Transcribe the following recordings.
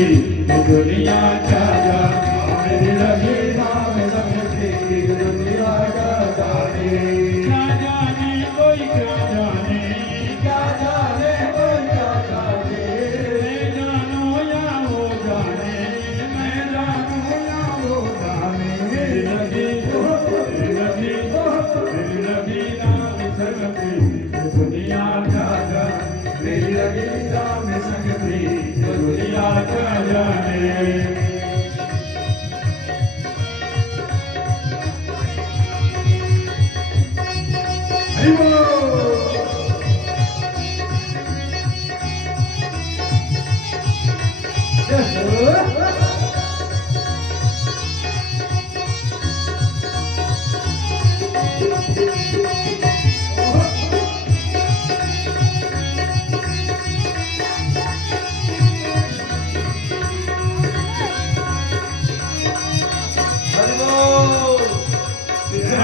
सकती दुनिया क्या जाने मेरी लगी नाम सकती दुनिया क्या जाने क्या जाने कोई क्या जाने क्या जाने कोई क्या जाने मैं जानू या वो जाने मैं जानू या वो जाने मेरी लगी नाम सकती दुनिया क्या जाने मेरी लगी नाम सकती दुनिया क्या जाने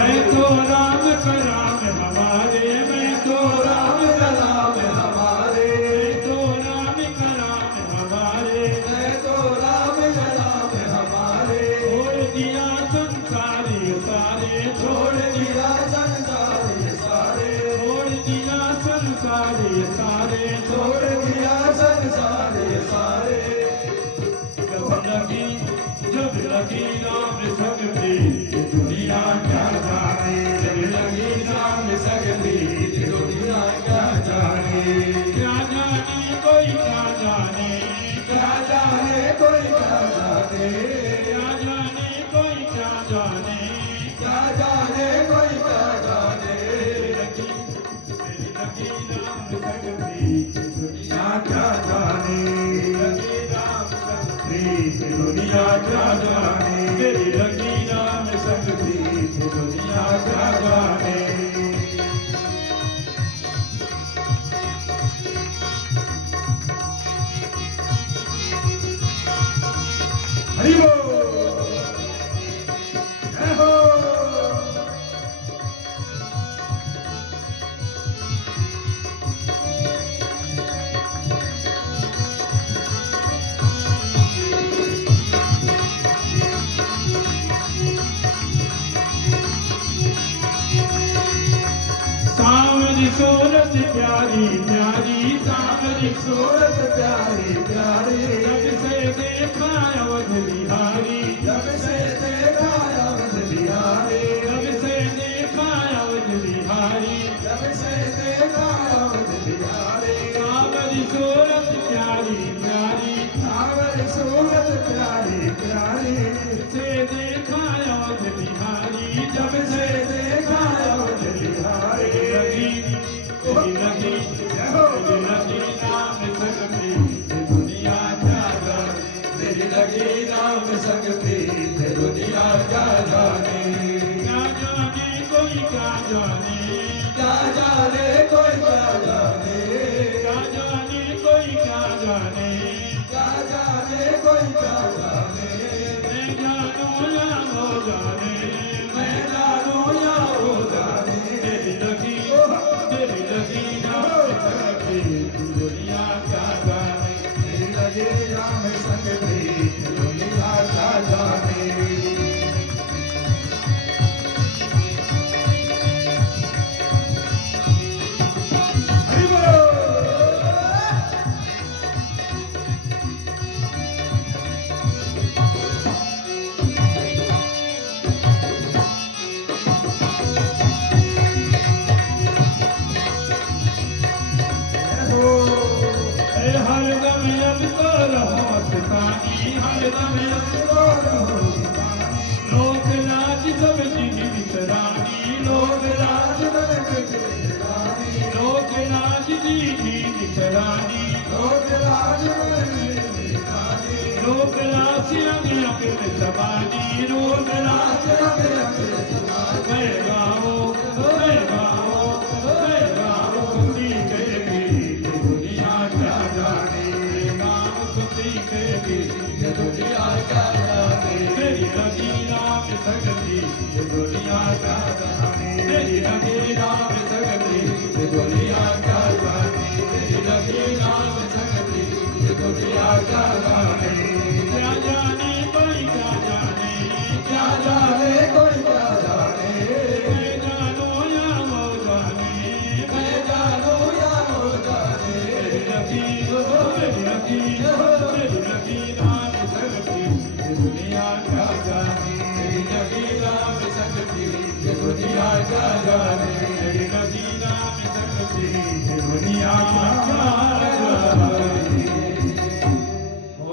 मैं तो राम कलाम हमारे मैं तो राम कलाम हमारे मैं तो राम कलाम हमारे मैं तो राम कलाम हमारे छोड़ दिया संसार ये सारे छोड़ दिया संसार ये सारे छोड़ दिया संसार ये सारे छोड़ दिया संसार ये सारे जब लगी नाम सकती दुनिया क्या जाने जब लगी नाम सकती दुनिया क्या जाने क्या जाने कोई क्या जाने क्या जाने कोई क्या जाने क्या जाने कोई क्या जाने क्या जाने कोई क्या जाने लगी नाम सकती दुनिया क्या जाने लगी नाम सकती दुनिया क्या जाने मेरी लगी नाम सकती दुनिया क्या जाने हरि बोल जय हो सावरी सूरत प्यारी प्यारी सावरी सूरत प्यारी प्यारी जब से देखा अवध बिहारी जब से देखा अवध बिहारी जब से देखा अवध बिहारी जब से देखा अवध बिहारी सावरी सूरत प्यारी प्यारी सावरी सूरत प्यारी प्यारी से देखा अवध बिहारी जब से देखा अवध बिहारी लगी नाम सकती दुनिया क्या जाने मेरी लगी नाम सकती दुनिया क्या जाने क्या जाने कोई क्या जाने क्या जाने कोई क्या जाने क्या जाने कोई क्या जाने क्या जाने कोई क्या जाने मैं जानू या वो जाने मैं जानू या वो जाने मेरी लगी नाम सकती दुनिया क्या जाने मेरी लगी नाम सकती दुनिया क्या जाने हरदम अब तो रहो सिपाही हरदम अब तो रहो सिपाही लोक लाज सब चीज बिसरानी लोक लाज लोक लाज दीदी बिसरानी लोक लाज लोक लाज अंग अंग में समानी लोक लाज अंग अंग में समानी मैं गाओ सुनी कहेगी दुनिया क्या जाने नाम सुनी कहेगी दुनिया क्या जाने मेरी लगी नाम सकती दुनिया क्या जाने मेरी लगी नाम सकती दुनिया क्या जाने मेरी लगी नाम सकती दुनिया क्या जाने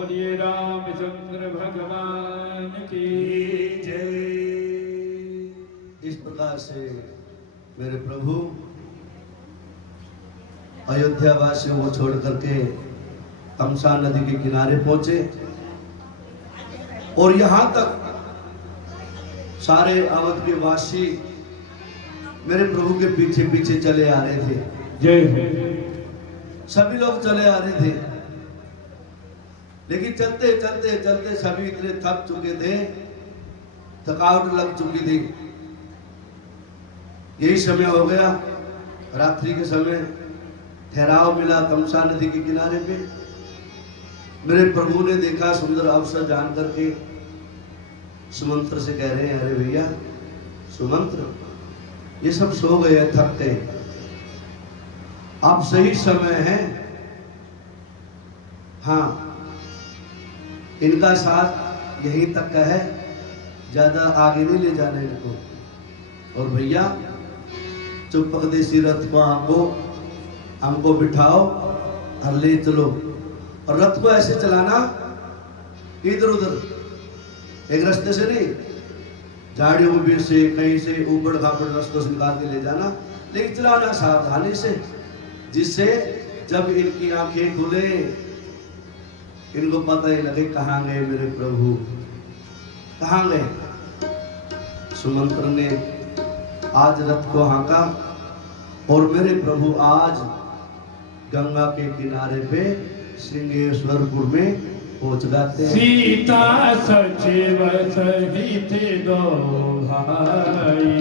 बोलिए रामचंद्र भगवान की जय। इस प्रकार से मेरे प्रभु अयोध्या वासियों को छोड़ करके तमसा नदी के किनारे पहुंचे और यहां तक सारे अवध के वासी मेरे प्रभु के पीछे पीछे चले आ रहे थे। जय। सभी लोग चले आ रहे थे, लेकिन चलते चलते चलते सभी इतने थक चुके थे, थकावट लग चुकी थी। यही समय हो गया, रात्रि के समय ठहराव मिला तमसा नदी के किनारे पे। मेरे प्रभु ने देखा, सुंदर अवसर जान करके सुमंत्र से कह रहे हैं, अरे भैया सुमंत्र, ये सब सो गए, थक गए, अब सही समय है। हाँ, इनका साथ यहीं तक का है, ज्यादा आगे नहीं ले जाने इनको। और भैया चुपक देसी रथ को हमको बिठाओ और ले चलो, और रथ को ऐसे चलाना इधर उधर, एक रास्ते से नहीं, झाड़ियों में से कहीं से ऊबड़ खाबड़ रास्तों से निकाल के ले जाना, लेकिन चलाना सावधानी से, जिससे जब इनकी आंखें खुले इनको पता ही लगे कहाँ गए मेरे प्रभु, कहाँ गए। सुमंत्र ने आज रथ को हाँका और मेरे प्रभु आज गंगा के किनारे पे सिंहेश्वरपुर में पहुंच गए। सीता सचिव सहित दो भाई,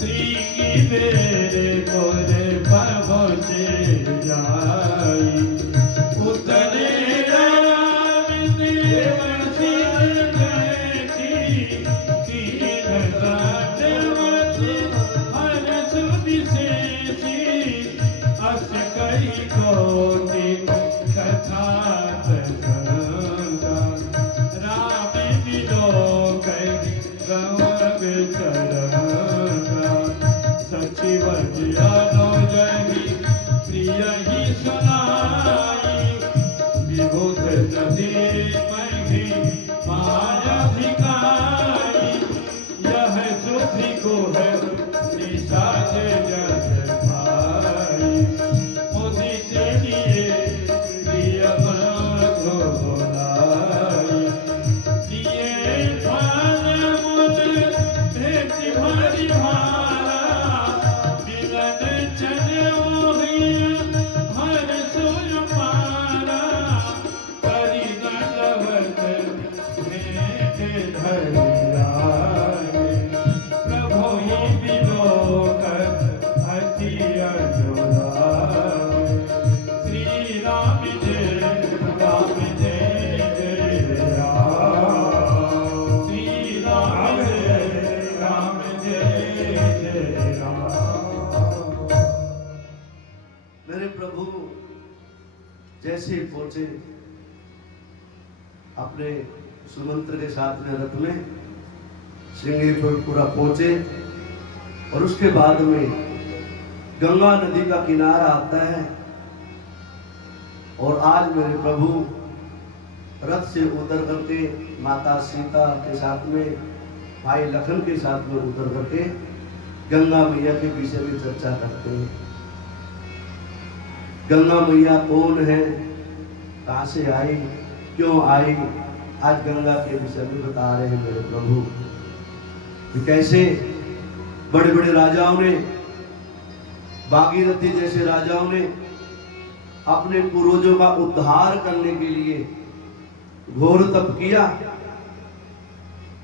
श्री मेरे गोरे पहुँचे जाई, उतरे राम देव सिर जैसी, तीन राजवती हर सुविशेषी, अस कई कोटि कथा प्रसंगा, राम विलोक गंग चरंगा, सचिव जियानो जही प्रिय ही सुनाई, विभुत नदी मही माया भिखारी, यह सुधि को है निषाद जग भाई, मुदित लिए प्रिय मधु बोलाई, लिए फल मुद भेट भरी भारा, मिलन चले हर सोय पारा, करी दंडवत भेंट धरियाए, प्रभु ही विलोक अति अजोराए, श्री राम जय राम, जय राम, श्री राम जय राम। मेरे प्रभु जैसे ही पहुंचे अपने सुमंत्र के साथ में रथ में सिंहेश्वरपुरा पहुंचे, और उसके बाद में गंगा नदी का किनारा आता है, और आज मेरे प्रभु रथ से उतर करके माता सीता के साथ में, भाई लखन के साथ में उतर करके गंगा मैया के विषय में चर्चा करते हैं। गंगा मैया कौन है, कहां से आई, क्यों आई, आज गंगा के विषय में बता रहे हैं मेरे प्रभु कि कैसे बड़े बड़े राजाओं ने, भागीरथी जैसे राजाओं ने अपने पूर्वजों का उद्धार करने के लिए घोर तप किया,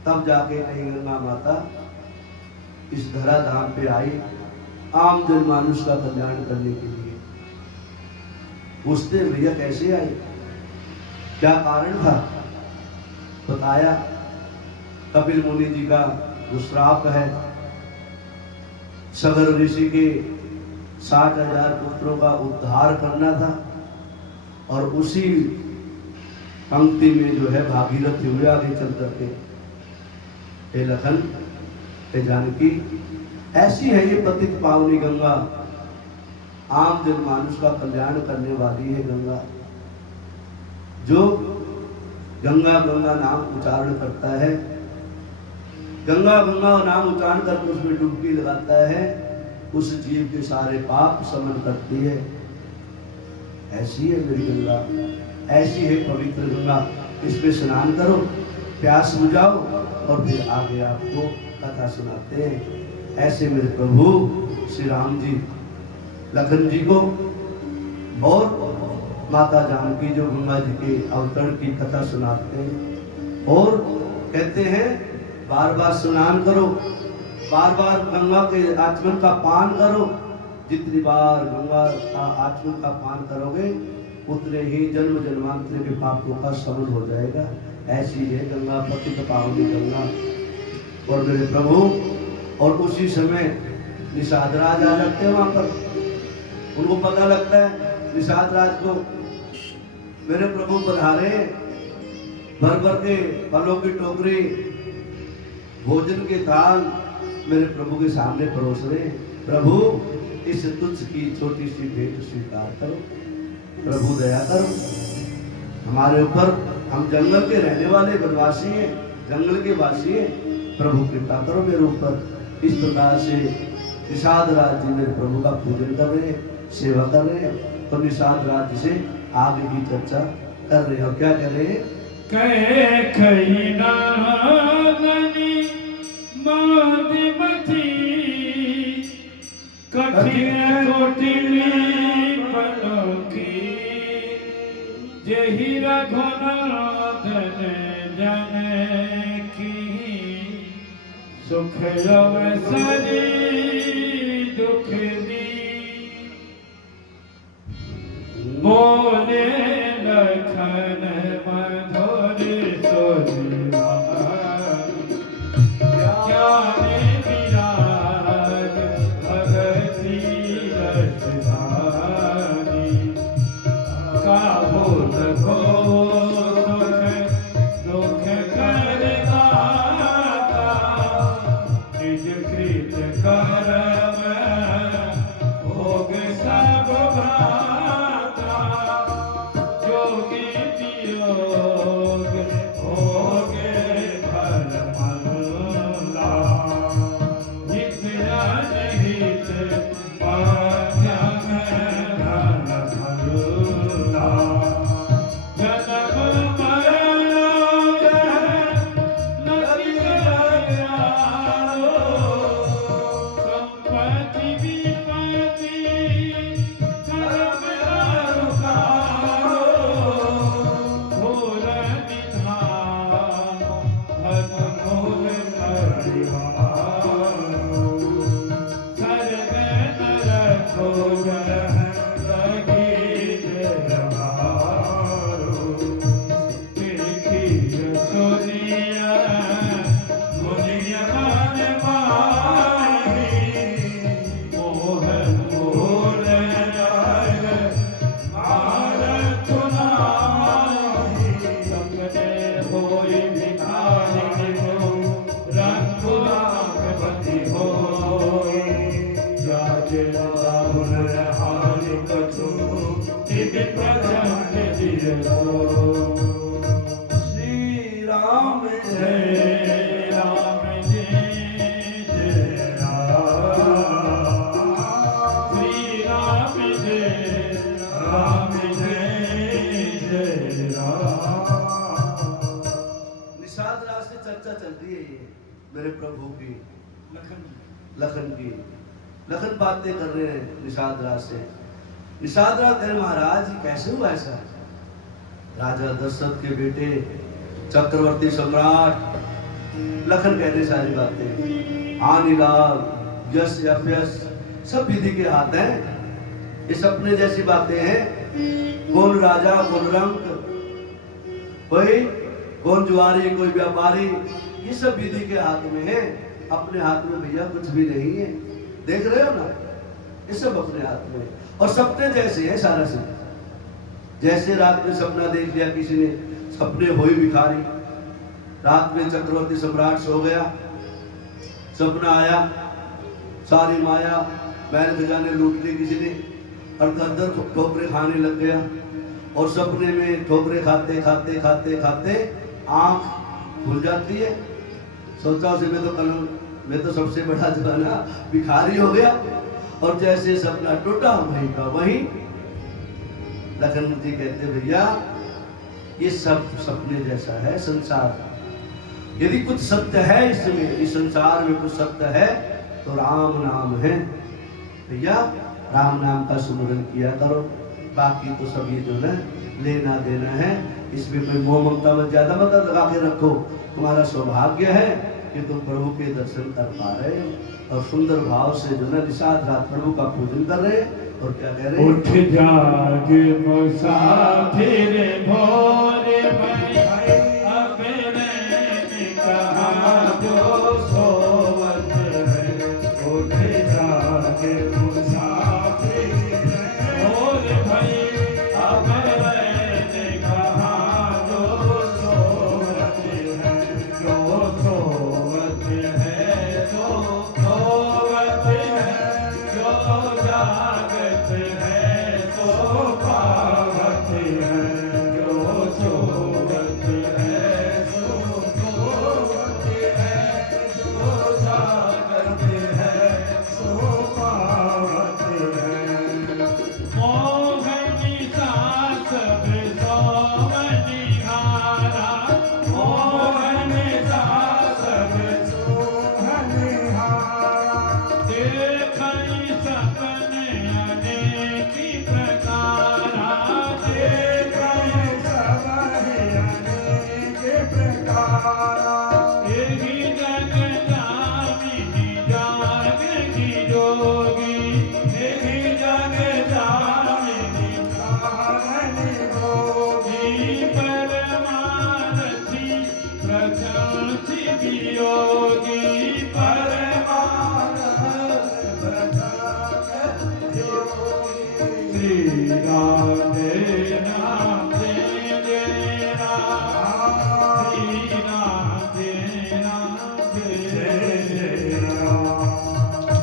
तब जाके नहीं गंगा माता इस धराधाम पे आई आम जनमानुष का कल्याण करने के लिए। पूछते भैया कैसे आई, क्या कारण था, बताया कपिल मुनि जी का जो श्राप है, सगर ऋषि के 60,000 पुत्रों का उद्धार करना था, और उसी पंक्ति में जो है भागीरथी हुए आगे चल करके, हे लखन हे जानकी, ऐसी है ये पतित पावनी गंगा, आम जनमानुष का कल्याण करने वाली है गंगा, जो गंगा गंगा नाम उच्चारण करता है, गंगा गंगा नाम उच्चारण करके उसमें डुबकी लगाता है, उस जीव के सारे पाप समन करती है। ऐसी है मेरी गंगा, ऐसी है पवित्र गंगा। इसमें स्नान करो, प्यास बुझाओ और फिर आगे आपको कथा सुनाते हैं। ऐसे मेरे प्रभु श्री राम जी लखन जी को और माता जानकी जो गंगा जी के अवतरण की कथा सुनाते हैं और कहते हैं बार बार स्नान करो, बार बार गंगा के आचमन का पान करो। जितनी बार गंगा का आचमन का पान करोगे उतने ही जन्म जन्मांतर के पापों का शमन हो जाएगा। ऐसी है गंगा, पतित पावनी गंगा। और मेरे प्रभु, और उसी समय निषाद राज आ जाते हैं वहां पर, उनको पता लगता है निषाद राज को मेरे प्रभु पधारे, भर भर के फलों की टोकरी, भोजन के थाल मेरे प्रभु के सामने परोस रहे। प्रभु इस तुच्छ की छोटी सी भेंट स्वीकार करो, प्रभु दया करो हमारे ऊपर। हम जंगल के रहने वाले वनवासी हैं, जंगल के वासी हैं, प्रभु कृपा करो मेरे ऊपर। इस प्रकार से निषाद राज जी मेरे प्रभु का पूजन कर रहे हैं, सेवा कर रहे हैं। तो निषाद राज जी से आगे की चर्चा कर रहे हैं और क्या कर रहे हैं? कठिन कोटिनी पलोकी जही रघुनाथन जनकी सुख अवसरी दुख दी बोले लखन मधुर सुरवा ज्ञाने विराज भगति रसधारी काबू रखो सुख दुख कर दाता निज कृत करम भोग सब भ्राता जोगी वियोग भोगे फल मल्ला हित अनहित मध्यम धन मल्ला जन्म मरण नदी लगारो संपत्ति विपत्ति कर्म रुकारो घोर निधान धन मोह परिवारो सर्ग नरको जन लगी जवारो देखिय सोनिया मुनिया मन माही मोह मोर राग मारत नाही सपने होई भिखारी हो रघुनाथपति होई राज राहुल हानि कछु दिव्य प्रजन दिय श्री राम जय राम जय राम श्री राम जय राम जय राम। निषाद राज से चर्चा चल रही है ये मेरे प्रभु की, लखन की। लखन बातें कर रहे हैं निषाद राज से। निषाद राज कह रहे महाराज ये कैसे हुआ ऐसा? राजा दशरथ के बेटे चक्रवर्ती सम्राट लखन कह रहे सारी बातें। हानि लाभ यश अपयश सब विधि के हाथ हैं। ये सपने जैसी बातें हैं। कौन राजा कौन रंक, कोई कौन जुआरी कोई व्यापारी, ये सब विधि के हाथ में है। अपने हाथ में भैया कुछ भी नहीं है। देख रहे हो ना, ये सब अपने हाथ में। और सपने जैसे हैं सारा से। जैसे रात में सपना देख लिया किसी ने, सपने हुई भिखारी। रात में चक्रवर्ती सम्राट सो गया, सपना आया, सारी माया महल खजाने लूट ली किसी ने, और दर ठोकरे खाने लग गया। और सपने में ठोकरे खाते खाते खाते खाते आंख खुल जाती है। सोचा उसे मैं तो सबसे बड़ा जो है ना भिखारी हो गया। और जैसे सपना टूटा वहीं का वहीं। लखन जी कहते भैया ये सब सपने जैसा है संसार। यदि कुछ सत्य है इसमें, इस संसार में कुछ सत्य है तो राम नाम है। भैया राम नाम का सुमिरन किया करो, बाकी तो सब ये जो है लेना देना है। इसमें कोई मोह ममता में ज्यादा मत लगा के रखो। तुम्हारा सौभाग्य है कि तुम प्रभु के दर्शन कर पा रहे हो और सुंदर भाव से जो है निषाद रात प्रभु का पूजन कर रहे हैं। और क्या कह रहे हैं? उठ जाग मुसाफिर भोरे भाई, अब मैंने कहा जो सोवत है। उठ जाग मुसाफिर भोरे भाई, अब मैंने कहा जो सोवत है। जो सोवत है, जो सोवत है, जो जागत है सो पावत है। जो सोवत है सो सोवत है, जो जागत है सो पावत है। मोहनी सास सोवनी हारा, मोहनी सास सोवनी हारा। देखई सपने अनेकी प्रकारा, देखई सपने अनेकी प्रकारा। एहि जग जामिनी जागती जोगी, एहि जग जामिनी जागती जोगी। परमारथी प्रकृति वियोगी, परमारथ प्रकृति योगी। श्री राधे राधे राधे, श्री राधे राधे।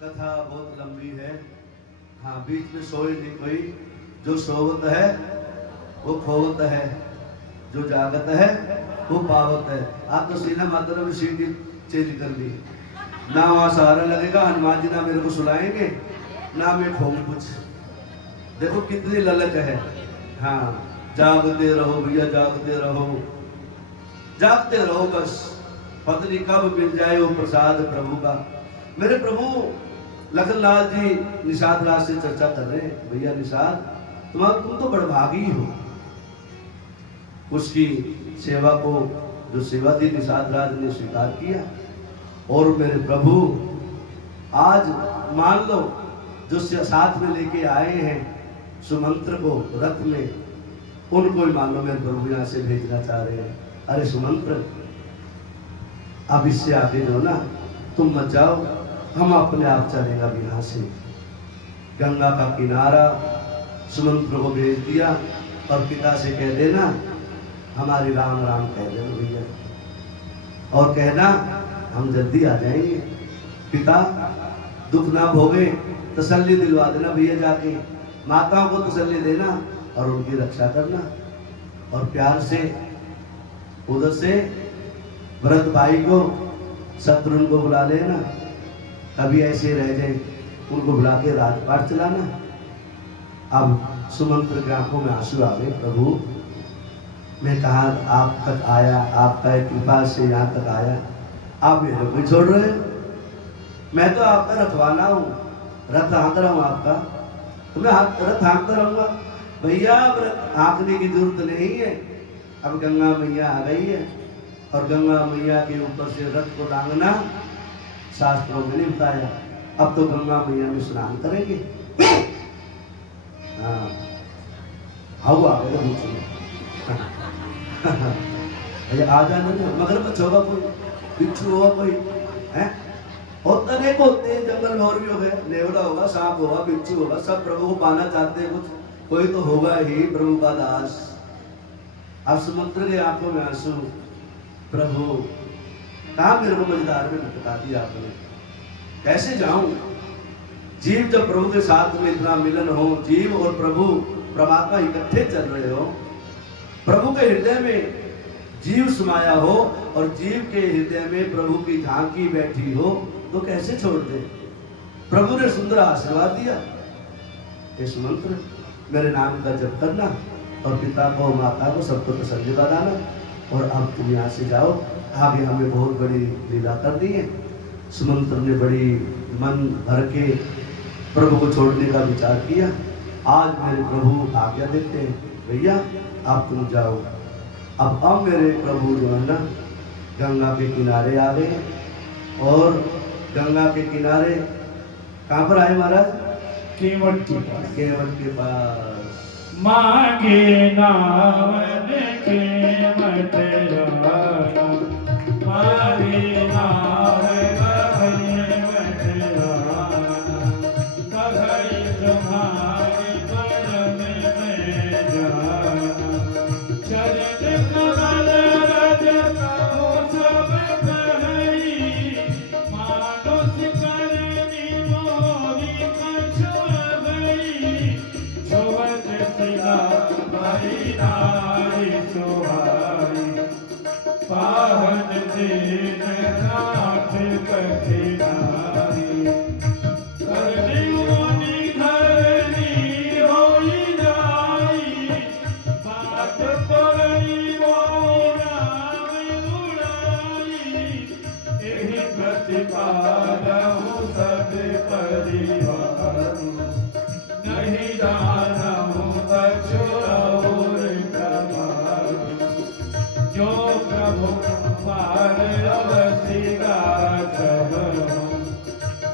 कथा बहुत लंबी है। हाँ, बीच में सोए नहीं कोई। जो सोवत है वो खोवत है, जो जागत है वो पावत है। आप तो सीना मात्रा में सीढ़ी चेंज कर ली ना, वहां सहारा लगेगा हनुमान जी, ना मेरे को सुलाएंगे ना मैं खोऊं कुछ। देखो कितनी ललक है। हाँ, जागते रहो भैया, जागते रहो, जागते रहो बस। पता नहीं कब मिल जाए वो प्रसाद प्रभु का। मेरे प्रभु लखनलाल जी निषाद राज से चर्चा कर रहे हैं। भैया निषाद तुम तो बड़भागी हो। उसकी सेवा को जो सेवा थी निषाद राज ने स्वीकार किया। और मेरे प्रभु आज मान लो जो साथ में लेके आए हैं सुमंत्र को रथ में, उनको ही मान लो मेरे प्रभु यहाँ से भेजना चाह रहे हैं। अरे सुमंत्र, अब इससे आगे जो ना तुम मत जाओ, हम अपने आप चलेगा यहाँ से। गंगा का किनारा सुमंत्र को भेज दिया और पिता से कह देना हमारी राम राम कह देना भैया, और कहना हम जल्दी आ जाएंगे। पिता दुख ना भोगे, तसल्ली दिलवा देना भैया, जाके माताओं को तसल्ली देना और उनकी रक्षा करना। और प्यार से उधर से भरत भाई को शत्रुघ्न को बुला लेना, कभी ऐसे रह जाए उनको बुला के राजपाट चलाना। अब सुमंत्र की आंखों में आंसू आ गए। प्रभु मैं कहा आप तक आया, आपका कृपा से यहाँ तक आया, आप मेरे को छोड़ रहे हो। मैं तो आपका रखवाला हूँ, रथ हाँक रहा हूँ आपका, तो मैं रथ हाँकता रहूंगा। भैया अब हाँकने की जरूरत नहीं है, अब गंगा मैया आ गई है और गंगा मैया के ऊपर से रथ को टांगना शास्त्रों में नहीं बताया। अब तो गंगा मैया में स्नान करेंगे। हाँ, हाउ आ गए बीच में। आ जाना, मगरमच्छ होगा कोई, बिच्छू होगा कोई, है और अनेक होते हैं जंगल में, और भी हो गए, नेवला होगा, सांप होगा, बिच्छू होगा, सब प्रभु को पाना चाहते हैं। कुछ कोई तो होगा ही प्रभु का दास। अब सुमंत्र के आंखों में आंसू। प्रभु कहा मेरे को मजेदार में बता दिया आपने, कैसे जाऊं? जीव जब प्रभु के साथ में इतना मिलन हो, जीव और प्रभु प्रभाका इकट्ठे चल रहे हो, प्रभु के हृदय में जीव समाया हो और जीव के हृदय में प्रभु की झांकी बैठी हो, तो कैसे छोड़ दे? प्रभु ने सुंदर आशीर्वाद दिया, इस मंत्र मेरे नाम का जप करना और पिता को माता को सबको तसल्ली बताना, और अब तुम यहाँ से जाओ, आगे हमें बहुत बड़ी लीला कर दी है। सुमंत्र ने बड़ी मन भर के प्रभु को छोड़ने का विचार किया। आज मेरे प्रभु आज्ञा देते हैं, भैया आप तुम जाओ। अब मेरे प्रभु जो है ना गंगा के किनारे आ गए, और गंगा के किनारे कहाँ पर आए महाराज? केवट के पास। केवट के पास। मांगे नावन केवट राना, मांगे नावन केवट राना, कहीं तुम्हारे कदम में जाना, चरण कमल रज कहो सब कहीं, मानुष करनी मोरी कछुआ गई, छोवत सिला भाई नारी सुहाई, पाहन दीन नाथ कठिनाई, करनी मोनी धरनी होई जाई, बात पड़ई मोई नाम उड़ाई, एहि प्रतिपालहु सब परिवार, नहीं जानहु कछु और कमाल, जो प्रभु पार अवसिका चहु,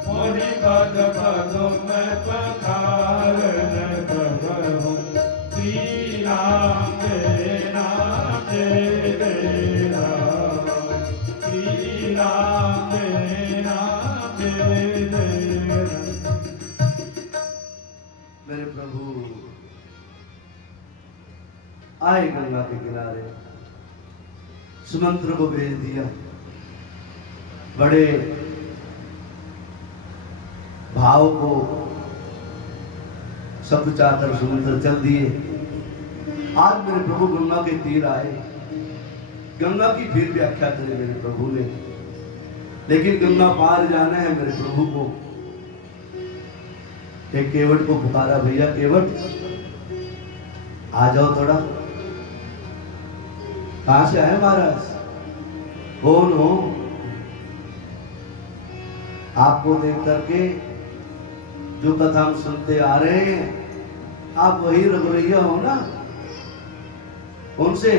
मोहि पद पदुम पखारन कहु, श्री राम जय राम जय राम, श्री राम जय राम जय राम। मेरे प्रभु आए गंगा के किनारे, सुमंत्र को भेज दिया, बड़े भाव को सब चाहकर सुमंत्र चल दिए। आज मेरे प्रभु गंगा के तीर आए, गंगा की फिर व्याख्या करे मेरे प्रभु ने, लेकिन गंगा पार जाना है मेरे प्रभु को। एक केवट को पुकारा, भैया केवट आ जाओ थोड़ा। कहां से आए महाराज? कौन हो? आपको देख करके जो कथा हम सुनते आ रहे हैं, आप वही रघुरैया हो ना? उनसे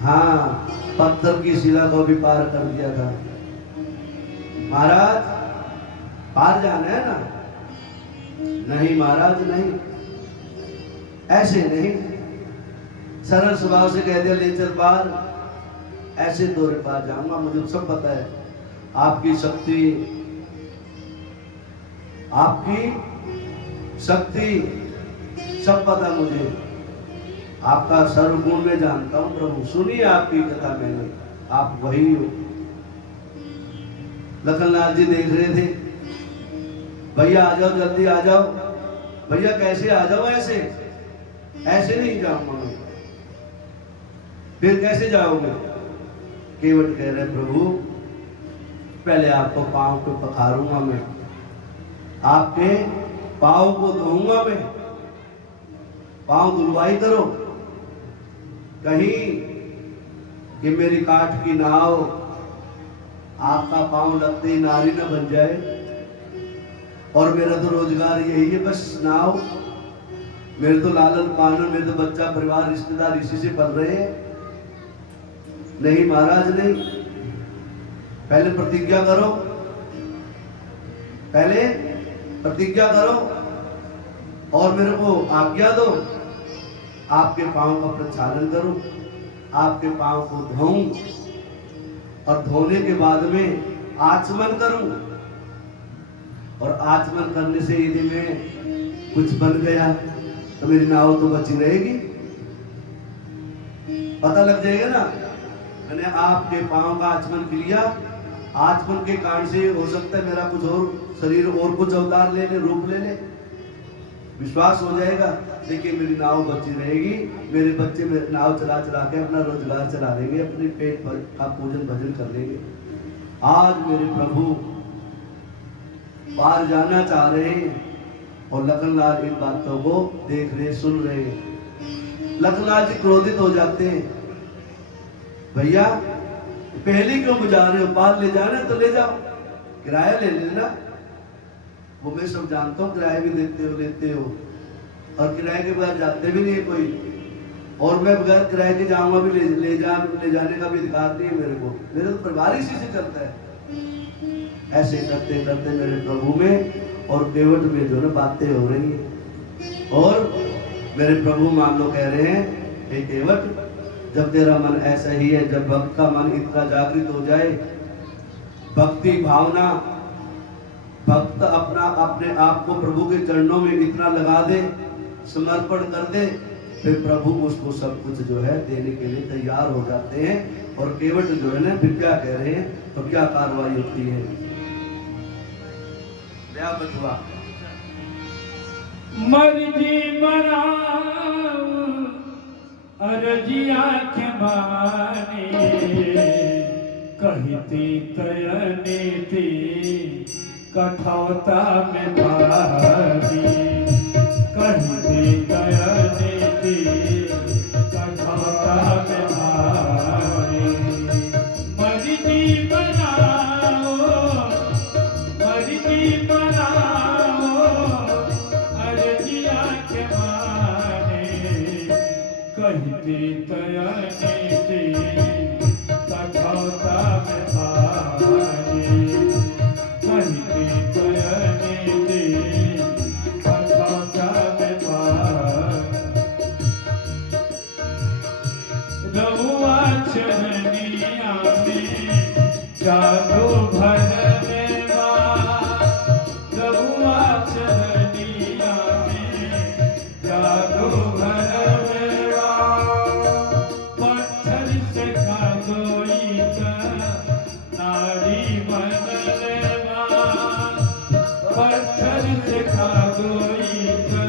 हाँ, पत्थर की शिला को भी पार कर दिया था महाराज। पार जाना है ना? नहीं महाराज नहीं, ऐसे नहीं, सरल स्वभाव से कह दिया ले चल पार, ऐसे तोरे पार जाऊंगा। मुझे सब पता है, आपकी शक्ति, आपकी शक्ति सब पता मुझे, आपका सर्वगुण में जानता हूं प्रभु। सुनिए आपकी कथा मैंने, आप वही हो। लखनलाल जी देख रहे थे, भैया आ जाओ, जल्दी आ जाओ। भैया कैसे आ जाओ? ऐसे ऐसे नहीं जाऊंगा मैं। फिर कैसे जाओगे? केवट कह रहे प्रभु, पहले आपको पांव को पखारूंगा मैं, आपके पांव को धोऊंगा मैं, पांव धुलवाई करो, कहीं कि मेरी काठ की नाव आपका पांव लगते ही नारी न बन जाए। और मेरा तो रोजगार यही है, बस नाव। मेरे तो लालन पालन, मेरे तो बच्चा परिवार रिश्तेदार इसी से पल रहे हैं। नहीं महाराज नहीं, पहले प्रतिज्ञा करो, पहले प्रतिज्ञा करो और मेरे को आज्ञा दो, आपके पांव का प्रक्षालन करूं, आपके पांव को धोऊं और धोने के बाद में आचमन करूं, और आचमन करने से यदि मैं कुछ बन गया तो मेरी नाव तो बची रहेगी, पता लग जाएगा ना। मैंने आपके पांव का आचमन किया, आचमन के कारण से हो सकता है मेरा कुछ और शरीर और कुछ अवतार ले ले, रूप ले ले। विश्वास हो जाएगा, देखिए मेरी नाव बची रहेगी, मेरे बच्चे मेरे नाव चला चला के अपना रोजगार चला लेंगे, अपने पेट का पूजन भजन कर लेंगे। आज मेरे प्रभु पार जाना चाह रहे हैं और लखनलाल इन बातों को देख रहे सुन रहे हैं। लखनलाल जी क्रोधित हो जाते हैं, भैया पहले क्यों बुझा रहे हो, पार ले जाना तो ले जाओ, किराया ले लेना। वो मैं सब जानता हूँ, किराया भी देते हो लेते हो, और किराए के बगैर जाते भी नहीं है कोई, और मैं बगैर किराए के जाऊंगा भी ले जाने का भी अधिकार नहीं है मेरे को, मेरे तो परिवार इसी से चलता है। ऐसे करते करते मेरे प्रभु में और केवट में जो है बातें हो रही हैं, और मेरे प्रभु मान लो कह रहे हैं, हे केवट, जब तेरा मन ऐसा ही है, जब भक्त का मन इतना जागृत हो जाए, भक्ति भावना, भक्त अपने आप को प्रभु के चरणों में इतना लगा दे, समर्पण कर दे, फिर प्रभु उसको सब कुछ जो है देने के लिए तैयार हो जाते हैं। और केवट जो है ना फिर क्या कह रहे हैं, तो क्या कार्रवाई होती है, क्या बचवा, मर्जी बनाओ अरजिया के माने, कहती तयने थी कठौता में भारी, कहती तयने थी कठौता में भारी। मर्जी बनाओ अरजिया के माने, कहती तयने थी कठौता में भारी, कहती तयने थी कठौता में भारी। रहुआ चरनिया में जादू भर में रहुआ चरनिया में जादू भर में, पत्थर से खादोई का नारी बनले, पत्थर से खादोई का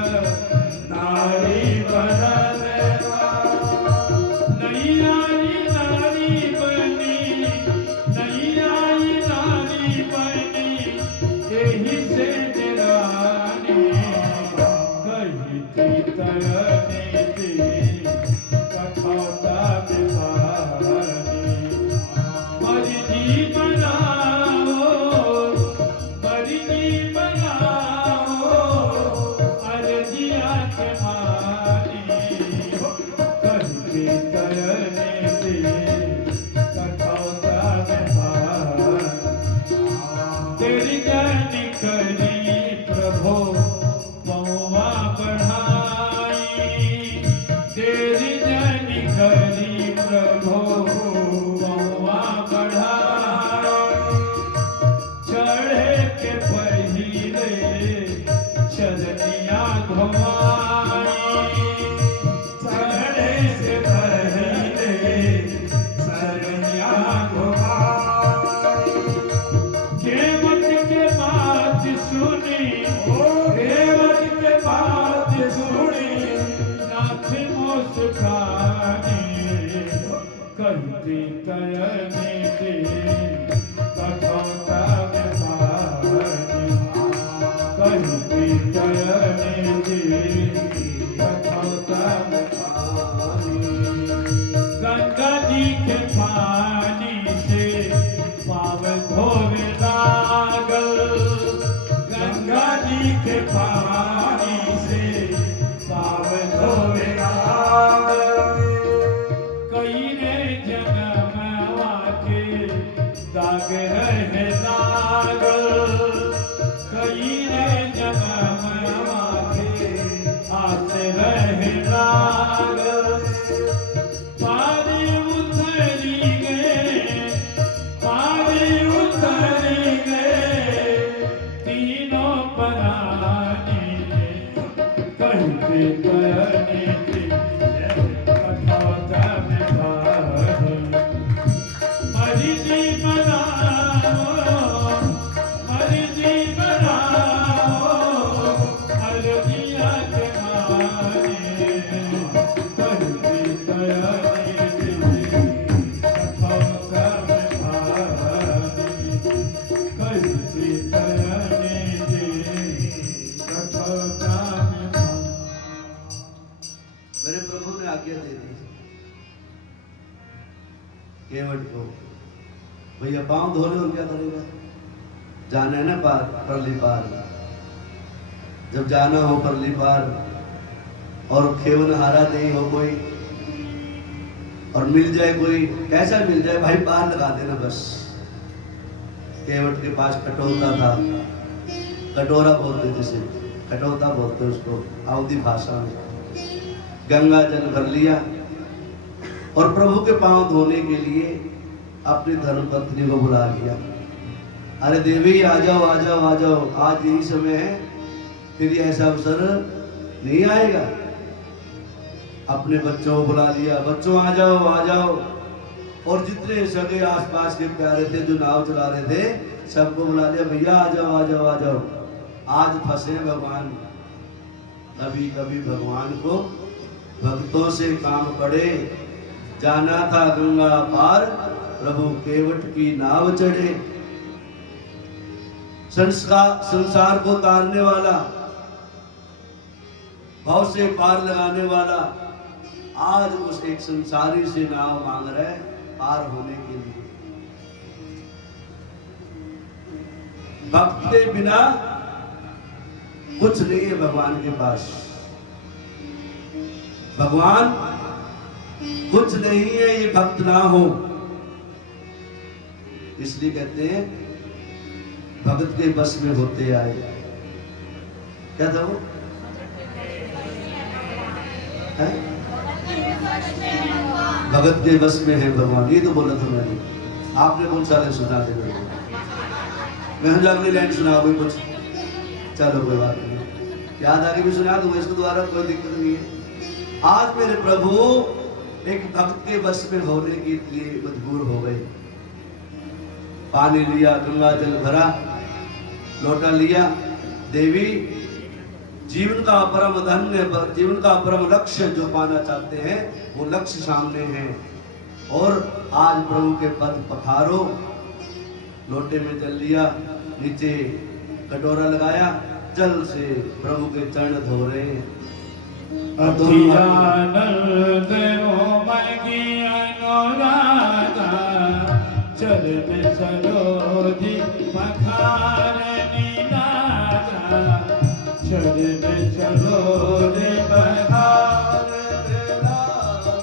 नारी बनले। नहीं आई नारी बनी, नहीं आई नारी बनी, यही से निरानी, कहती तयने थी कठौता में भारी। मर्जी बनाओ अरजिया के माने, कहती तयने थी कठौता में भारी। तेरी ज्ञानी करी प्रभु पौवा बढ़ाई, तेरी ज्ञानी करी प्रभु पौवा बढ़ाई। चढ़े के पहिले चरनिया घुमाई, चढ़े से पहिले चरनिया घुमाई। केवट के बात सुनी, केवट के बात सुनी, नाथ मोस खानी, कहती तयने थी कठौता में भारी, कहती तयने थी कठौता में भारी। गंगा जी के पानी से पाव धोवे लागल, गंगा जी के पानी से पाव धोवे लागल। कई रे जन्मवा के केवट को, भैया पांव धो ले और क्या करेगा, जाना है ना पार, परली पार। जब जाना हो परली पार और खेवन हारा नहीं हो कोई, और मिल जाए कोई, कैसा मिल जाए भाई, पार लगा देना बस। केवट के पास कटोता था, कटोरा बोलते जिसे, कटोता बोलते उसको अवधी भाषा में। गंगा जल भर लिया और प्रभु के पांव धोने के लिए अपनी धर्मपत्नी को बुला लिया। अरे देवी आ जाओ आ जाओ आ जाओ, आज यही समय है, फिर ऐसा अवसर नहीं आएगा। अपने बच्चों को बुला लिया, बच्चों आ जाओ आ जाओ। और जितने सगे आसपास के प्यारे थे जो नाव चला रहे थे, सबको बुला लिया, भैया आ जाओ आ जाओ आ जाओ, आज फंसे भगवान। कभी कभी भगवान को भक्तों से काम पड़े, जाना था गंगा पार, प्रभु केवट की नाव चढ़े। संसार को तारने वाला, भाव से पार लगाने वाला, आज उस एक संसारी से नाव मांग रहा है पार होने के लिए। भक्त के बिना कुछ नहीं है भगवान के पास। भगवान कुछ नहीं है ये भक्त ना हो। इसलिए कहते हैं भगत के बस में होते आए। क्या था वो? भगत के बस में है भगवान, ये तो बोला था मैंने। आपने कौन सा लाइन सुना थे? मैं अगली लाइन सुना कोई कुछ, चलो कोई बात नहीं, याद आगे भी सुना तो इसको दोबारा कोई दिक्कत नहीं है। आज मेरे प्रभु एक भक्त के बस में होने के लिए मजबूर हो गए। पानी लिया, गंगा जल भरा, लोटा लिया। देवी जीवन का परम धन्य, जीवन का परम लक्ष्य जो पाना चाहते हैं वो लक्ष्य सामने है, और आज प्रभु के पद पखारो। लोटे में जल लिया, नीचे कटोरा लगाया, जल से प्रभु के चरण धो रहे हैं। चरण सरोधि पखारनी नाथा, चरण सरोधि पखारनी नाथा,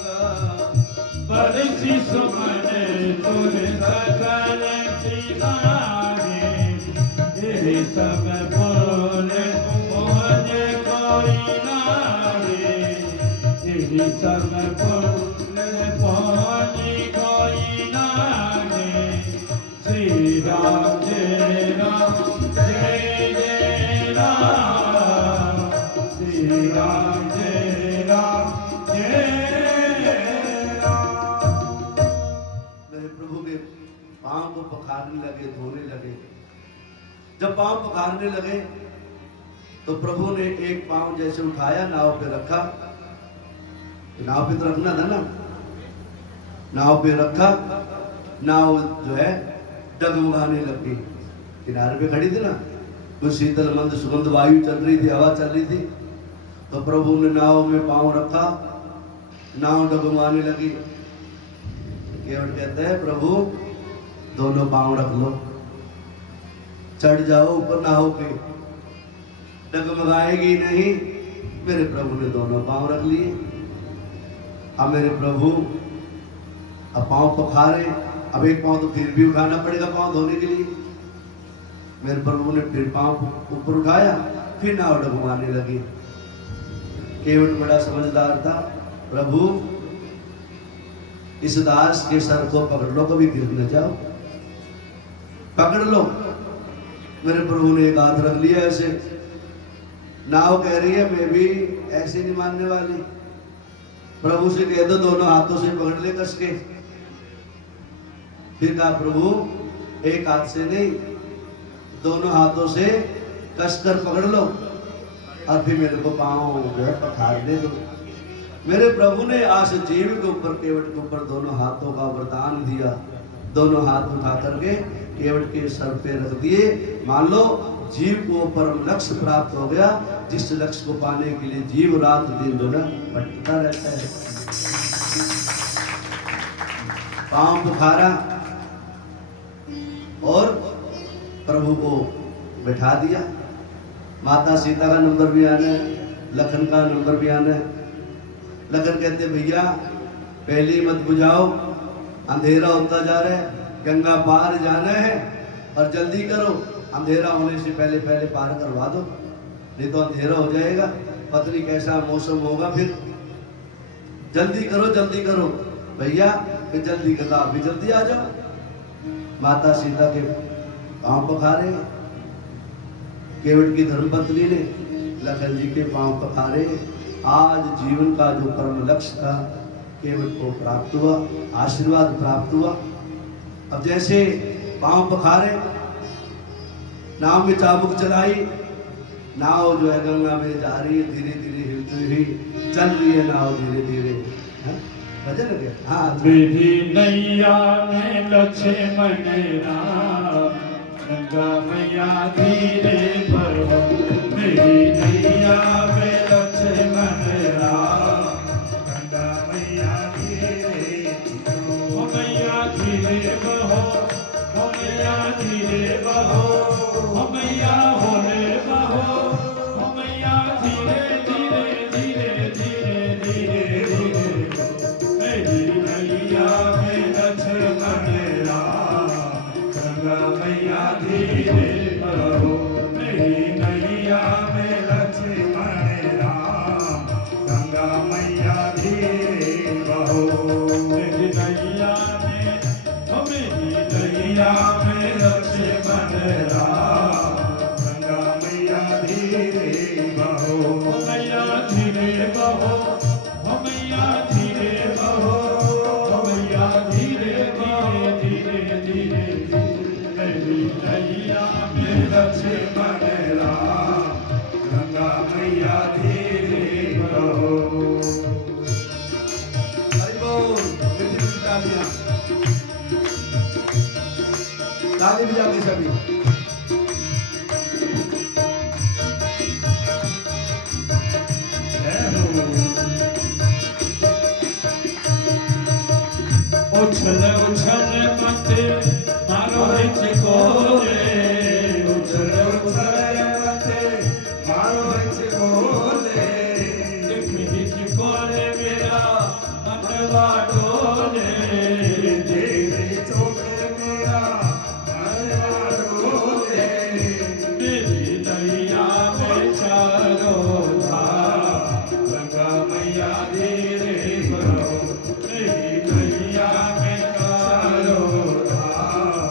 बरसी सुमन तुर सकल सिनारे, यही सब बोल मोहन कोई नारे, यही सब बोल पानी कोई नारे। श्री राम जय राम जय जय राम, श्री राम जय राम जय राम। मेरे प्रभु के पांव को पखारने लगे, धोने लगे। जब पांव पखारने लगे तो प्रभु ने एक पांव जैसे उठाया, नाव पे रखा। नाव पे तो रखना था ना, नाव पे रखा। नाव जो है डगमगाने लगी। किनारे पे खड़ी थी ना, कुछ शीतल मंद सुगंध वायु चल रही थी, हवा चल रही थी। तो प्रभु ने नाव में पांव रखा, नाव डगमगाने लगी। केवट कहता है प्रभु दोनों पांव रख लो, चढ़ जाओ ऊपर ना होके, डगमगाएगी नहीं। मेरे प्रभु ने दोनों पांव रख लिए। अब मेरे प्रभु अब पांव पखारे, अब एक पांव तो फिर भी उठाना पड़ेगा पांव धोने के लिए। मेरे प्रभु ने फिर पांव ऊपर उठाया, फिर नाव डगमगाने लगी। केवट बड़ा समझदार था। प्रभु इस दास के सर को पकड़ लो, कभी गिर न जाओ, पकड़ लो। मेरे प्रभु ने एक हाथ रख लिया ऐसे। नाव कह रही है मैं भी ऐसे नहीं मानने वाली। प्रभु से कह दो दोनों हाथों से पकड़ ले कस के। फिर कहा प्रभु एक हाथ से नहीं, दोनों हाथों से कसकर पकड़ लो और फिर मेरे को पांव जो है पखार दे दो। मेरे प्रभु ने आज जीव के ऊपर, केवट के ऊपर दोनों हाथों का वरदान दिया। दोनों हाथ उठा करके केवट के सर पे रख दिए। मान लो जीव को परम लक्ष्य प्राप्त हो गया, जिस लक्ष्य को पाने के लिए जीव रात दिन जो है भटकता रहता है। पांव पुखारा और प्रभु को बैठा दिया। माता सीता का नंबर भी आना है, लखन का नंबर भी आना है। लखन कहते भैया पहले मत बुझाओ, अंधेरा होता जा रहा है, गंगा पार जाना है और जल्दी करो, अंधेरा होने से पहले पहले पार करवा दो, नहीं तो अंधेरा हो जाएगा, पता नहीं कैसा मौसम होगा, फिर जल्दी करो भैया, फिर जल्दी करना, आप भी जल्दी आ जाओ। माता सीता के पांव पखारे, केवट की धर्मपत्नी ने लखन जी के पांव पखारे। आज जीवन का जो परम लक्ष्य था केवट को प्राप्त हुआ, आशीर्वाद प्राप्त हुआ। अब जैसे पांव पखारे, नाव में चाबुक चलाई, नाव जो है गंगा में जा रही है, धीरे धीरे हिलती हुई चल रही है नाव, धीरे धीरे। भजन है, हाँ। विधि नैया में लक्ष्मण राम, गंगा मैया धीरे बढ़ो। विधि नैया में लक्ष्मण राम, गंगा मैया धीरे बढ़ो। मैया धीरे बहो, मैया धीरे बहो, मैया होले बहो, मैया धीरे धीरे धीरे धीरे धीरे धीरे। मेरी नैया में लक्ष्मण राम, गंगा मैया धीरे बहो। मेरी नैया में लक्ष्मण राम, गंगा मैया धीरे बहो। मेरी नैया में, मेरी नैया में लक्ष्मण राम, गंगा मैया धीरे बहो। मैया धीरे बहो, मैया धीरे बहो, मैया धीरे धीरे धीरे धीरे। मेरी नैया में लक्ष्मण राम, गंगा मैया धीरे बहो। हरि बोल, मिठी मिठी तालियां, ताली बजाओगे सभी। उछल उछल मत मारो हिचकोले, उछल उछल मत मारो हिचकोले। हिचकोले मेरा अंडवा डोले, तेरे चोले मेरा अंडवा डोले। मेरी नैया में चारों धाम, गंगा मैया धीरे बढ़ो। मेरी नैया में चारों धाम,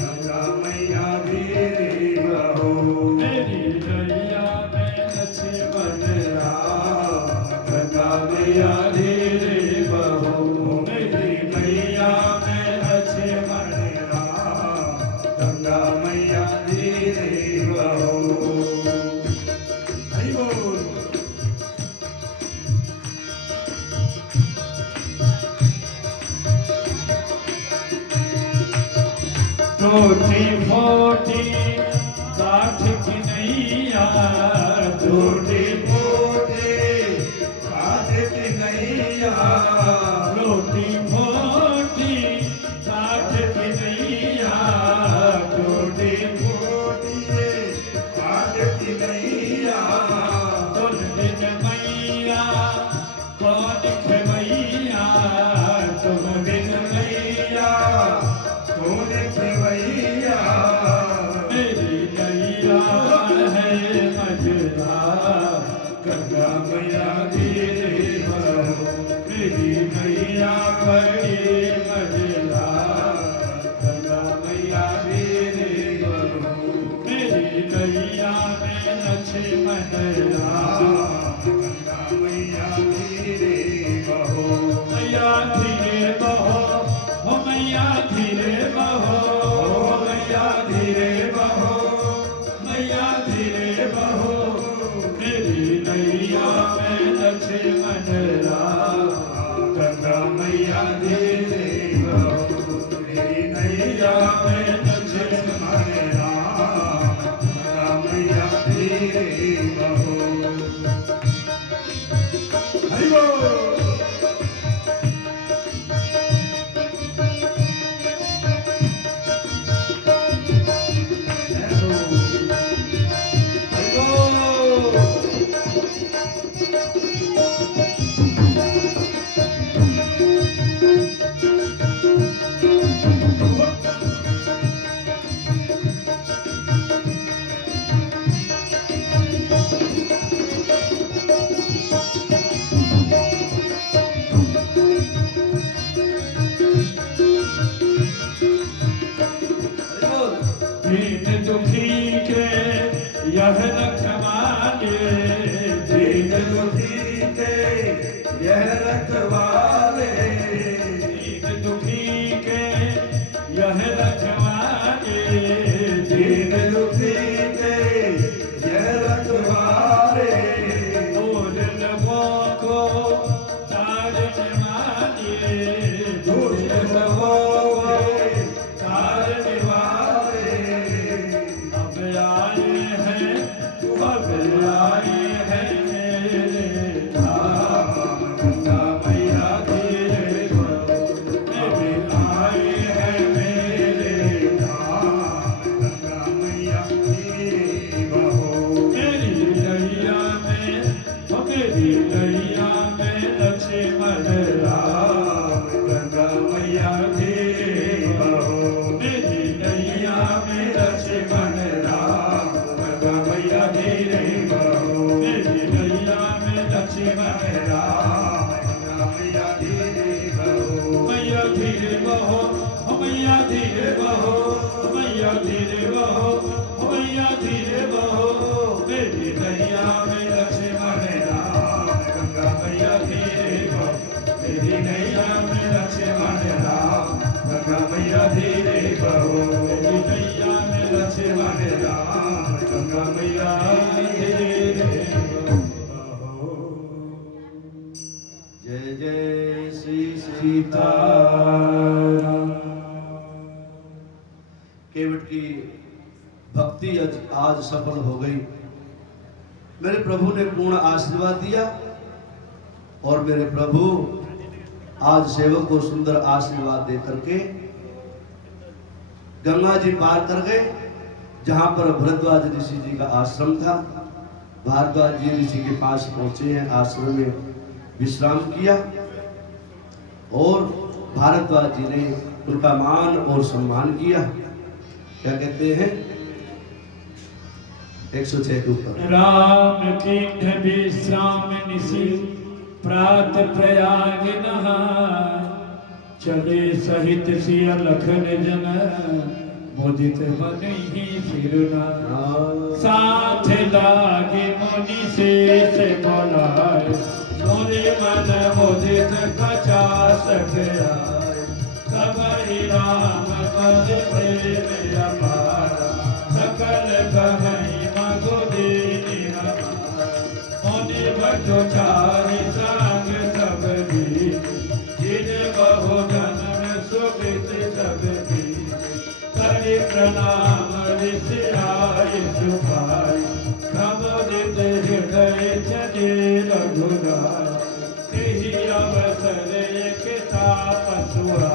गंगा मैया धीरे बढ़ो। मेरी नैया में लक्ष्मण राम, गंगा मैया धीरे बढ़ो। मेरी नैया में लक्ष्मण राम, गंगा मैया धीरे बढ़ो। हरि बोल। टूटी फूटी काठ की नैया, टूटी फूटी काठ की नैया। टूटी फूटी काठ की नैया, टूटी फूटी काठ की नैया। तुल दिन मैया कौन खेवैया, तुम बिन मैया कौन खेवैया। मेरी नैया है मजदा, गंगा मैया धीरे बढ़ो। मेरी नैया बड़ी मजदा, गंगा मैया धीरे बढ़ो। मेरी नैया में लक्ष्मण राम, गंगा मैया धीरे बहो। मैया धीरे बहो, मैया धीरे बहो, मैया धीरे बहो, मैया धीरे बहो। मेरी नैया में लक्ष्मण राम, गंगा मैया धीरे बहो। मेरी नैया में लक्ष्मण राम, गंगा मैया धीरे बहो। हरि बोल। धीरे बहो मैया धीरे बहो मैया धीरे बहो मैया धीरे बहो मेरी नैया में लक्ष्मण राम गंगा मैया धीरे बहो मेरी नैया में लक्ष्मण राम गंगा मैया धीरे बहो मेरी नैया में लक्ष्मण राम गंगा मैया धीरे बहो। जय जय श्री सीताराम। केवट की भक्ति आज सफल हो गई। मेरे प्रभु ने पूर्ण आशीर्वाद दिया और मेरे प्रभु आज सेवक को सुंदर आशीर्वाद दे करके गंगा जी पार कर गए, जहां पर भरद्वाज ऋषि जी का आश्रम था। भारद्वाज जी ऋषि के पास पहुंचे हैं, आश्रम में विश्राम किया और भारद्वाज जी ने उनका मान और सम्मान किया। क्या कहते हैं 106 के ऊपर राम तीर्थ विश्राम निशि प्रात प्रयाग नहाय चले सहित सिय लखन जन मुदित मन ही फिरना साथ लागे मुनि शेष बोलाय मोरे मन मुदित 50 गया सबहि राम पद प्रेम अपार सकल कहई मगो दीनि मुनि बटो चारि संग सब दी जिन बहु जन्म सुकृत सब दी करि प्रणाम ऋषि आय सुखाय प्रमोदित हृदय चले रघुराय तेहि अवसर एक तापसुआ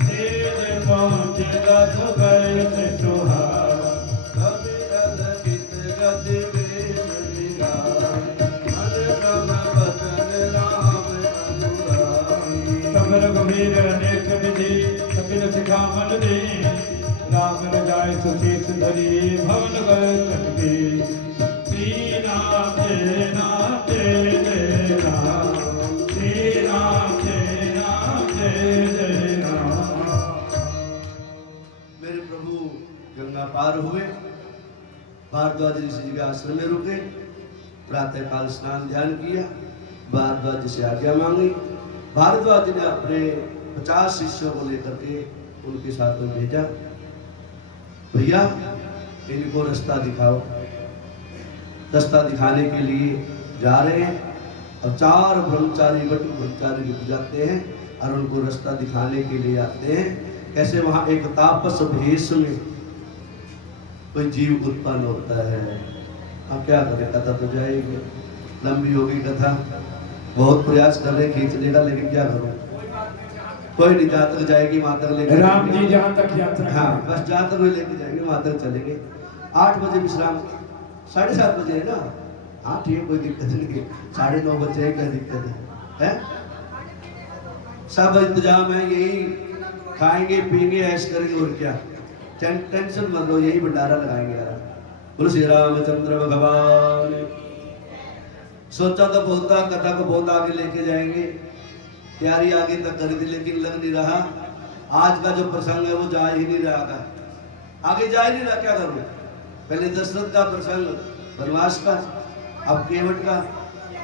तेज पहुँच रघु बैठ सुहाव कवि अद्भुत गति वेश विराज मन क्रम वचन राम अनुराग सब रघुवीर अनेक विधि कपिल शिखामण दे राम रजाय सुशीष धरी भवन गति श्री राम जय राम श्री राम जय राम। मेरे प्रभु गंगा पार हुए, भारद्वाज ऋषि जी के आश्रम में रुके, प्रातः काल स्नान ध्यान किया, भारद्वाज जी से आज्ञा मांगी। भारद्वाज जी ने अपने 50 शिष्यों को लेकर के उनके साथ में भेजा, भैया इनको रास्ता दिखाओ। रास्ता दिखाने के लिए जा रहे हैं और 4 ब्रह्मचारी बटु ब्रह्मचारी रुक जाते हैं और उनको रास्ता दिखाने के लिए आते हैं। कैसे वहां एक तापस भेष में कोई जीव उत्पन्न होता है। अब क्या करें, कथा तो जाएगी, लंबी होगी कथा, बहुत प्रयास कर रहे खींचने का, लेकिन क्या करूं, कोई नहीं, जहाँ तक जाएगी वहां तक लेकर राम जी जहाँ तक यात्रा, हाँ बस जहाँ तक लेके जाएंगे वहां तक चलेंगे। 8 बजे विश्राम, 7:30 बजे है ना, हाँ ठीक, कोई दिक्कत नहीं, 9:30 बजे है, क्या दिक्कत है? सब इंतजाम है, यही खाएंगे पीएंगे ऐश करेंगे और क्या, टेंशन मत लो, यही भंडारा लगाएंगे यार। बोलो श्री रामचंद्र भगवान। सोचा तो बहुत था, कथा को बहुत आगे लेके जाएंगे, तैयारी आगे तक करी थी, लेकिन लग नहीं रहा। आज का जो प्रसंग है वो जा ही नहीं रहा था, आगे जा ही नहीं रहा। क्या करूं, पहले दशरथ का प्रसंग वनवास का, अब केवट का,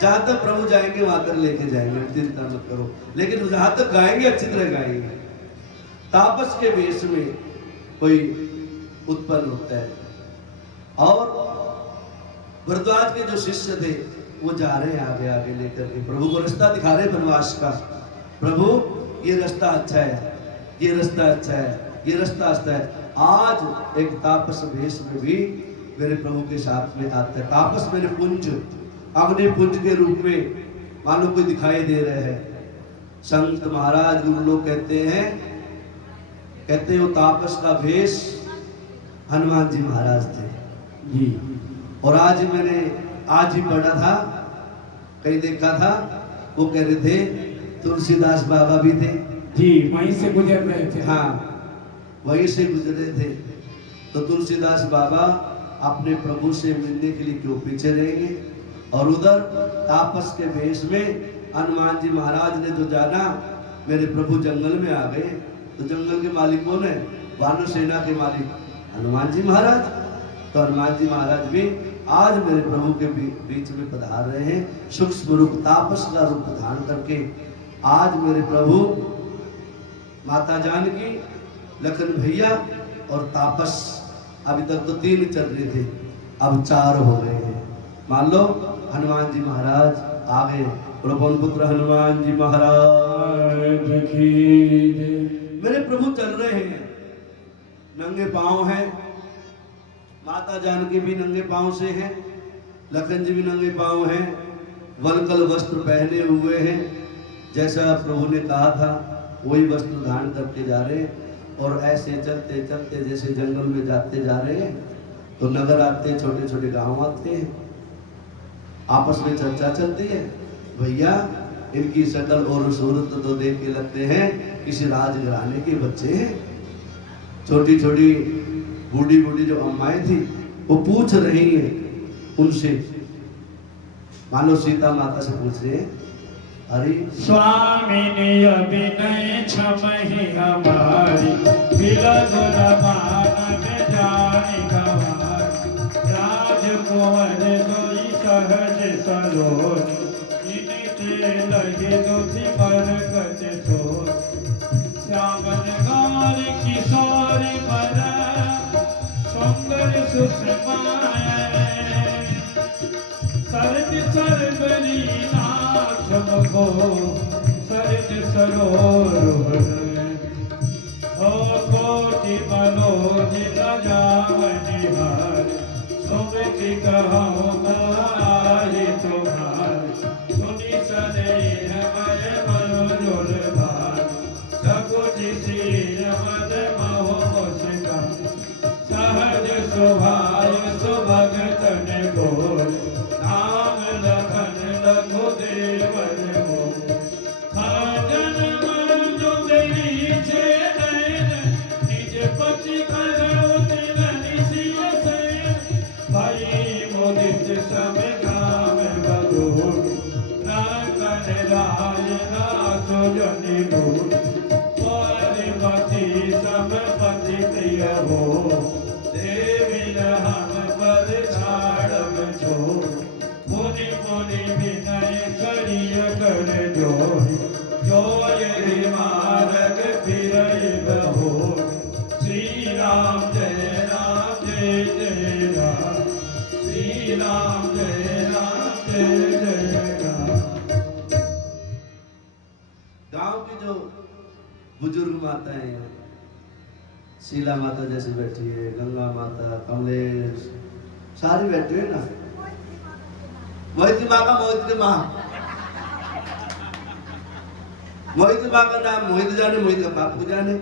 जहां तक प्रभु जाएंगे वहां तक लेके जाएंगे, चिंता मत करो। लेकिन जहां तक गाएंगे अच्छी तरह गाएंगे। तापस के वेश में कोई उत्पन्न होता है और भरद्वाज के जो शिष्य थे वो जा रहे हैं आगे आगे लेकर के, प्रभु को रास्ता दिखा रहे वनवास का। प्रभु ये रास्ता अच्छा है, ये रास्ता अच्छा है, ये रास्ता अच्छा है। आज एक तापस वेश में भी मेरे प्रभु के साथ में आता है। तापस मेरे पुंज, अग्नि पुंज के रूप में मानो कोई दिखाई दे रहे हैं। संत महाराज गुरु लोग कहते हैं वो तापस का वेश हनुमान जी महाराज थे जी। और आज मैंने आज ही पढ़ा था, कहीं देखा था, वो कह रहे थे तुलसीदास बाबा भी थे जी, वहीं से गुजर रहे थे। हाँ, वहीं से गुजरे थे। तो तुलसीदास बाबा अपने प्रभु से मिलने के लिए क्यों पीछे रहेंगे। और उधर तापस के वेश में हनुमान जी महाराज ने जो जाना, मेरे प्रभु जंगल में आ गए। तो जंगल के मालिक कौन है? वानर सेना के मालिक हनुमान जी महाराज। तो हनुमान जी महाराज भी आज मेरे प्रभु के बीच में पधार रहे हैं, सूक्ष्म रूप तापस का रूप धारण करके। आज मेरे प्रभु माता जानकी, लखन भैया और तापस, अभी तक तो 3 चल रहे थे, अब 4 हो गए हैं। मान लो हनुमान जी महाराज आ गए। प्रभु पुत्र हनुमान जी महाराज की जय। मेरे प्रभु चल रहे हैं, नंगे पांव हैं। माता जानकी भी नंगे पांव से हैं, लखन जी भी नंगे पांव हैं, वलकल वस्त्र पहने हुए हैं। जैसा प्रभु ने कहा था वही वस्त्र धारण करके जा रहे हैं। और ऐसे चलते चलते जैसे जंगल में जाते जा रहे हैं, तो नगर आते हैं, छोटे छोटे गांव आते हैं, आपस में चर्चा चलती है। भैया इनकी शक्ल और सूरत तो देख के लगते हैं किसी राजघराने के बच्चे हैं। छोटी छोटी बूढ़ी बूढ़ी जो अम्माएं थी वो पूछ रही हैं उनसे, मानो सीता माता से पूछ रहे हैं, अरे स्वामी ने अभिनय क्षमहि हमारी, बिलगुन मान में जानी गवारी। राजकुंवर जोई सहज सलोनी, इनते लगे दुखी मरकत सोनी। श्यामल गार किशोरी मन, सुंदर सुषमाएं। सरद सरबरी नाथ मगो, सरद सरोवर। ओ कोटि मनोज लगावनि हार, सुमति कहूँ गाहि तुम्हार। सुनि सदैव मय मनोरथ भार, सकुचि शील मद मोह सिंगार। सहज स्वभाव सुभगतन गोर, नाम लखन लघु देवन मोर। खजन मंजु दरीचे नयन, निज पति करौ तिलनि सिय शयन। भई मुदित सब काम बगोर, नाकन राज नासु जनि दूर। पति सब पति प्रिय हो, देवी लहन पद छाड़ब छोड़। मुनि मुनि विनय करिय कर जोहि, जोहि मार्ग फिरय बहोर। श्री राम जय राम जय जय राम, श्री राम जय जय राम। गांव की जो बुजुर्ग माताएं हैं, शीला माता जैसे बैठी है, गंगा माता, कमलेश, सारी बैठी है ना। मोहित की माँ का मोहित की माँ, मोहित की माँ का नाम मोहित जाने, मोहित का बाप को जाने।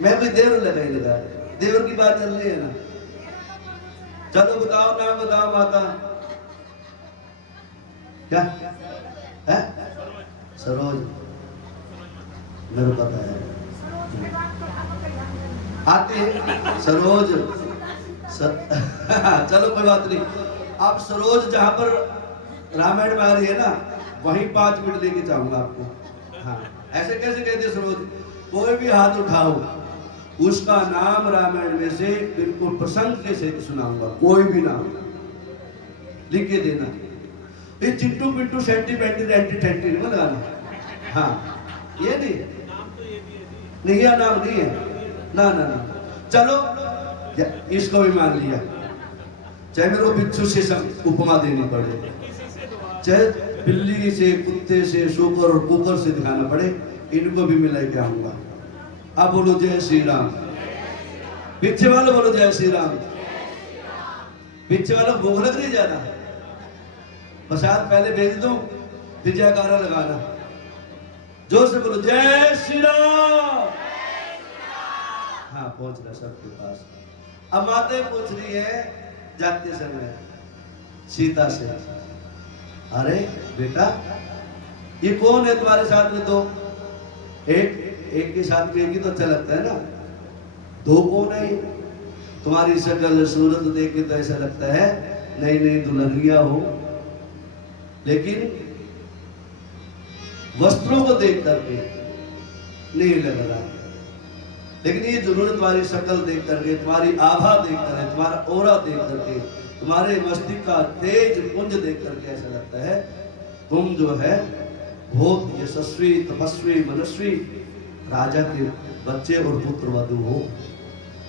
मैं भी देवर लगा, देवर की बात चल रही है ना। चलो बताओ, नाम बताओ माता। क्या है? सरोज, मेरे पता है आती है सरोज। चलो कोई बात नहीं। आप सरोज जहां पर रामायण में आ रही है ना, वहीं 5 मिनट लेके जाऊंगा आपको। हाँ, ऐसे कैसे कहते सरोज? कोई भी हाथ उठाओ, उसका नाम रामायण में से बिल्कुल प्रसंग के से सुनाऊंगा। कोई भी नाम लिख के देना। ये चिट्टू पिट्टू सेंटी पेंटी रेंटी टेंटी नहीं लगाना। हाँ, ये नहीं, यह नाम नहीं है ना ना ना। चलो इसको भी मान लिया, चाहे मेरे को बिच्छू से उपमा देनी पड़े, चाहे बिल्ली से, कुत्ते से, शूकर और कुकर से दिखाना पड़े, इनको भी मिला के आऊंगा। अब बोलो जय श्री राम। पीछे वाले बोलो जय श्री राम। पीछे वाला भूख लग रही ज्यादा, प्रसाद पहले भेज दो, फिर जयकारा लगाना। जोर से बोलो जय श्री राम। हाँ, पहुंच रहा सबके पास। अब माता पूछ रही है जाते समय सीता से, अरे बेटा ये कौन है तुम्हारे साथ में? तो एक के साथ में एक ही तो अच्छा लगता है ना, 2 कौन है? तुम्हारी शक्ल सूरत देख के तो ऐसा लगता है नई नई दुल्हनिया हो, लेकिन वस्त्रों को देख करके नहीं लग रहा, लेकिन ये जरूर तुम्हारी शक्ल देख करके, तुम्हारी आभा देख करके, तुम्हारा ओरा देख करके, तुम्हारे मस्तिष्क का तेज पुंज देख करके ऐसा लगता है तुम जो है बहुत यशस्वी, तपस्वी, मनस्वी राजा के बच्चे और पुत्र वधु हो।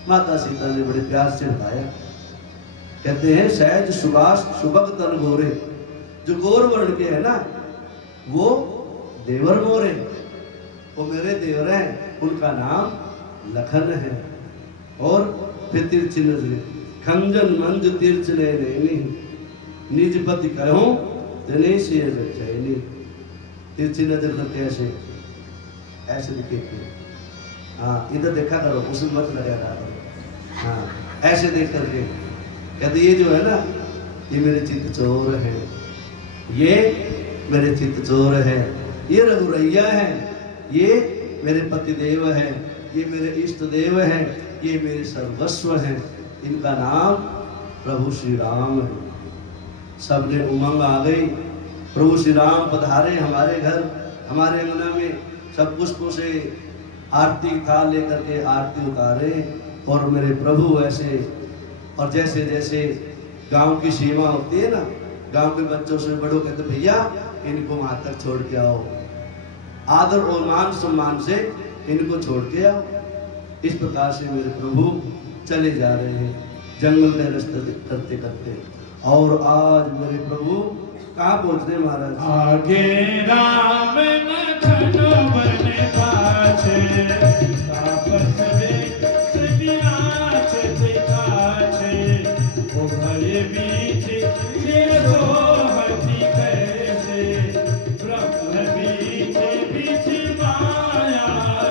माता सीता ने बड़े प्यार से बताया, कहते हैं सहज सुभाष सुभग तन गोरे, जो गौर वर्ण के है ना वो देवर मोरे, वो मेरे देवर हैं, उनका नाम लखन है। और फिर तिरछी नजरे खंजन मंज तिरछ नहीं निज पति कहूं तेने से नहीं, तिरछी नजर करके ऐसे ऐसे दिखे। हाँ इधर देखा करो, उसमें मत लगा करो। हाँ ऐसे देख करके कहते ये जो है ना ये मेरे चित्त चोर है, ये मेरे चित्त चोर है, ये रघुरैया है, ये मेरे पति देव है, ये मेरे इष्ट देव है, ये मेरे सर्वस्व है, इनका नाम प्रभु श्री राम है। सबने उमंग आ गई, प्रभु श्री राम पधारे हमारे घर, हमारे अंगना में, सब पुष्पों से आरती थाल लेकर के आरती उतारे। और मेरे प्रभु ऐसे, और जैसे जैसे गांव की सीमा होती है ना, गांव के बच्चों से बड़ों कहते भैया इनको वहां तक छोड़ के आओ, आदर और मान सम्मान से इनको छोड़ के आओ। इस प्रकार से मेरे प्रभु चले जा रहे हैं जंगल में रास्ते करते करते। और आज मेरे प्रभु कहाँ पहुंच रहे महाराज? आगे राम लखन बने पाछे, तापस देख सन्यास दिखाछे, ओ भय बीच ये सोहती कैसे, ब्रह्म बीच बीच माया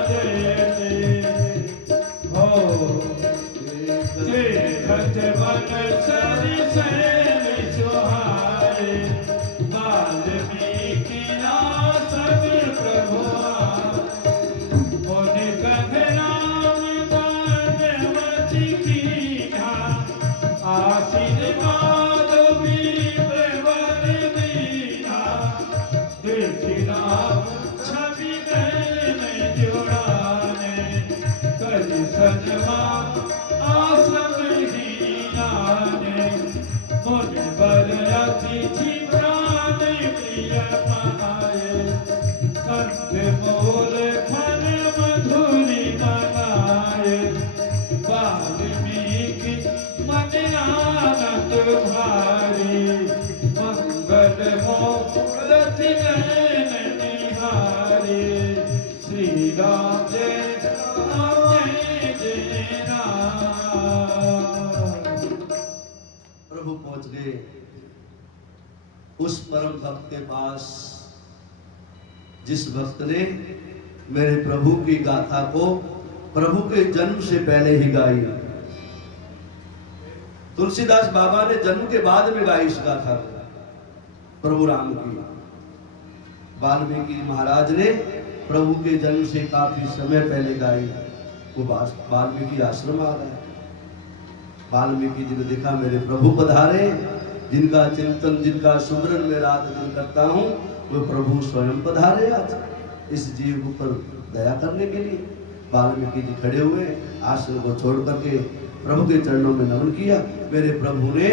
जैसे, हो तीर्थ वन सरि सैल सोहाए, वाल्मीकि नासक प्रभु मुनि गगनाम दानवति कीन्हा, आशीर्वाद वीरवर दीन्हा, देखि राम छवि नयन जुड़ाने, कलि सनमा आश्रम हीनाने, मुनि बर अतिथि प्राण प्रिय पाए, कंठ मूल फल मधुरि मनाए, वाल्मीकि मन आनंद भारी, मंगल मूर्ति नयन निहारे, श्री राम जय जय राम। प्रभु पहुंच गए उस परम भक्त के पास जिस भक्त ने मेरे प्रभु की गाथा को प्रभु के जन्म से पहले ही गाई। तुलसीदास बाबा ने जन्म के बाद में गाई इस गाथा को, प्रभु राम की। वाल्मीकि महाराज ने प्रभु के जन्म से काफी समय पहले गाई। वो वाल्मीकि आश्रम आ गए। वाल्मीकि जी ने देखा मेरे प्रभु पधारे, जिनका चिंतन जिनका सुमरन में रात दिन करता हूँ, वो प्रभु स्वयं पधारे आज इस जीव पर दया करने के लिए। वाल्मीकि जी खड़े हुए, आश्रम को छोड़ करके प्रभु के चरणों में नमन किया। मेरे प्रभु ने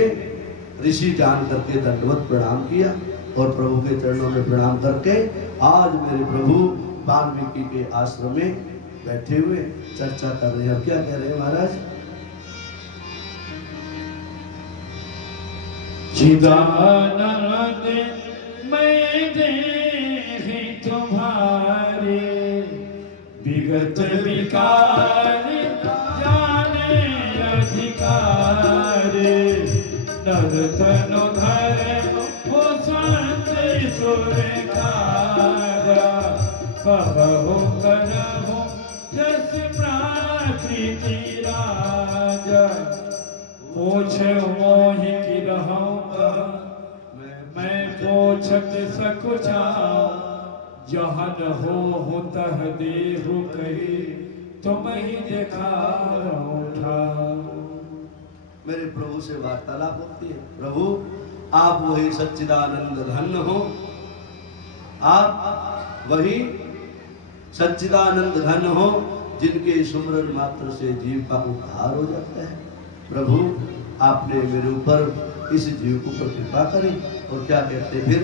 ऋषि जान करके दंडवत प्रणाम किया और प्रभु के चरणों में प्रणाम करके आज मेरे प्रभु वाल्मीकि के आश्रम में बैठे हुए चर्चा कर रहे हैं। क्या कह रहे हैं महाराज? चिदानंद मैं देहि तुम्हारे, विगत विकार जाने अधिकारे, नर तनु धर्म हो संत सुरेखारा, कबहु करहु जस प्राकृति राजा, पूछ मोहि की रहूँगा मैं पूछत सकु जाऊँ, जहन हो तह देहु कही तुम ही दिखाओ ठाऊँ। मेरे प्रभु से वार्तालाप होती है। प्रभु आप वही सच्चिदानंद धन हो, आप वही सच्चिदानंद घन हो, जिनके सुमरन मात्र से जीव का उद्धार हो जाता है। प्रभु आपने मेरे ऊपर इस जीव को ऊपर कृपा करी। और क्या कहते फिर,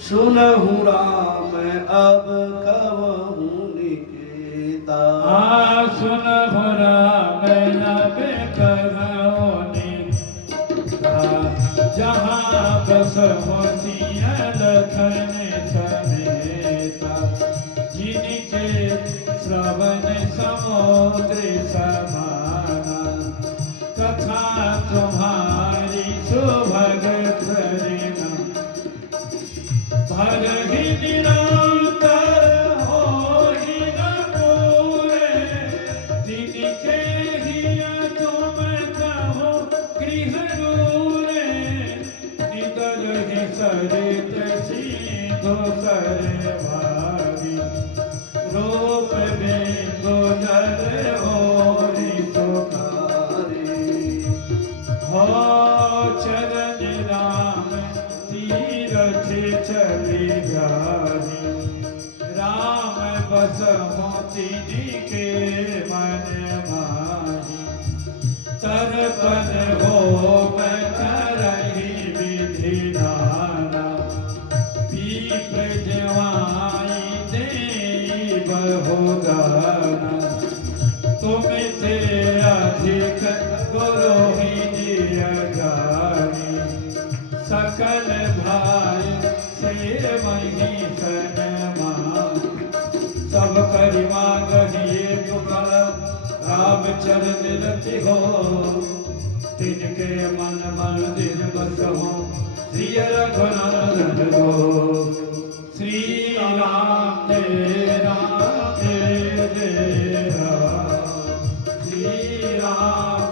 सुनहु राम अब कहूँ निकेता, सुनहु राम अब कहूँ निकेता, जहाँ बस होसिया लखन समेता, जिनके श्रवण समुद्र समाना, कथा तुम्हारी सुभगत प्रेरणा, भरहि निरंतर होहि न पूरे, जिनके हिया तुम कहो गृह दूरे, निदरहि सरित सिंधु सर भारी, रूप बिंदु जल होरि सुखारी, हो चरण राम तीरथ चली गारी, राम बस मोती के मन माही, तरपन हो करहि विधि नाना, पीप जवाई देव हो गाना, तुम ते अधिक गुरु ही दिया गानी, सकल भाई से वही सनमा, सब करि मांगहिए दुखल, राम चरण रति हो, तिनके मन मंदिर बस हो, श्री रघुनाथ हो। श्री राम जय राम जय जय राम, श्री राम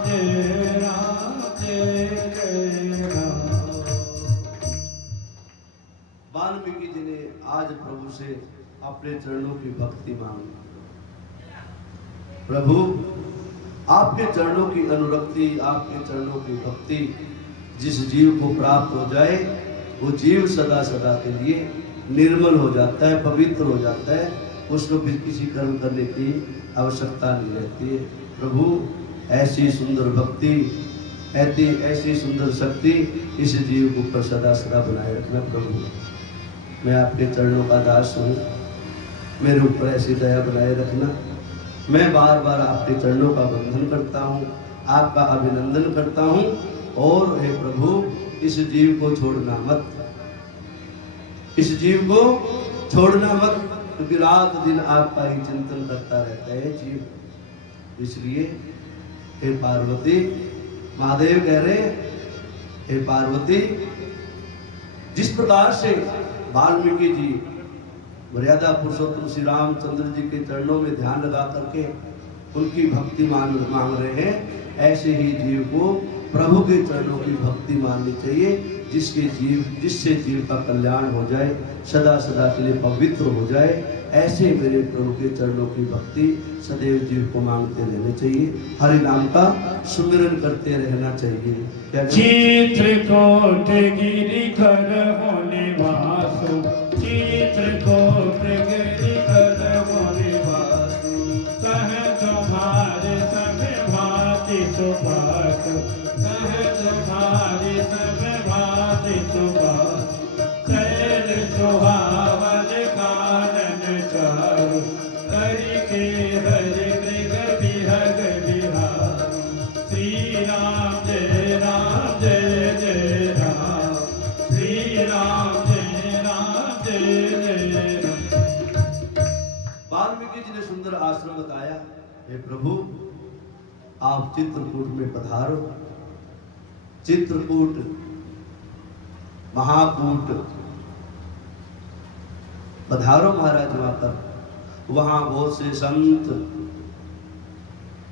जय जय राम। वाल्मीकि जी ने आज प्रभु से अपने चरणों की भक्ति मांगी। प्रभु आपके चरणों की अनुरक्ति, आपके चरणों की भक्ति जिस जीव को प्राप्त हो जाए, वो जीव सदा सदा के लिए निर्मल हो जाता है, पवित्र हो जाता है, उसको फिर किसी कर्म करने की आवश्यकता नहीं रहती है। प्रभु ऐसी सुंदर भक्ति, ऐसी सुंदर शक्ति इस जीव को ऊपर सदा सदा बनाए रखना। प्रभु मैं आपके चरणों का दास हूँ, मेरे ऊपर ऐसी दया बनाए रखना। मैं बार बार आपके चरणों का वंदन करता हूँ, आपका अभिनंदन करता हूँ। और हे प्रभु इस जीव को छोड़ना मत, इस जीव को छोड़ना मत, क्योंकि रात दिन आपका ही चिंतन करता रहता है जीव। इसलिए हे पार्वती, महादेव कह रहे हे पार्वती, जिस प्रकार से वाल्मीकि जी मर्यादा पुरुषोत्तम श्री रामचंद्र जी के चरणों में ध्यान लगा करके उनकी भक्ति मांग रहे हैं, ऐसे ही जीव को प्रभु के चरणों की भक्ति माननी चाहिए, जिससे जीव का कल्याण हो जाए, सदा सदा के लिए पवित्र हो जाए। ऐसे मेरे प्रभु के चरणों की भक्ति सदैव जीव को मांगते रहना चाहिए, हरि नाम का सुमिरन करते रहना चाहिए। चित्रकूट गिरिधर हो निवासु, चित्रकूट गिरिधर हो निवासु, कह तुम्हारे सब भांति सुभाष, कह तुम्हारे सब भांति सुभाष, शैल सुहावन कानन चारु, हरि के हरि मृग बिहग बिहार, श्री राम जय राम जय जय राम, श्री राम जय जय राम। वाल्मीकि जी ने सुंदर आश्रम बताया। हे प्रभु आप चित्रकूट में पधारो, चित्रकूट महाकूट पधारो महाराज। वहां पर वहां बहुत से संत,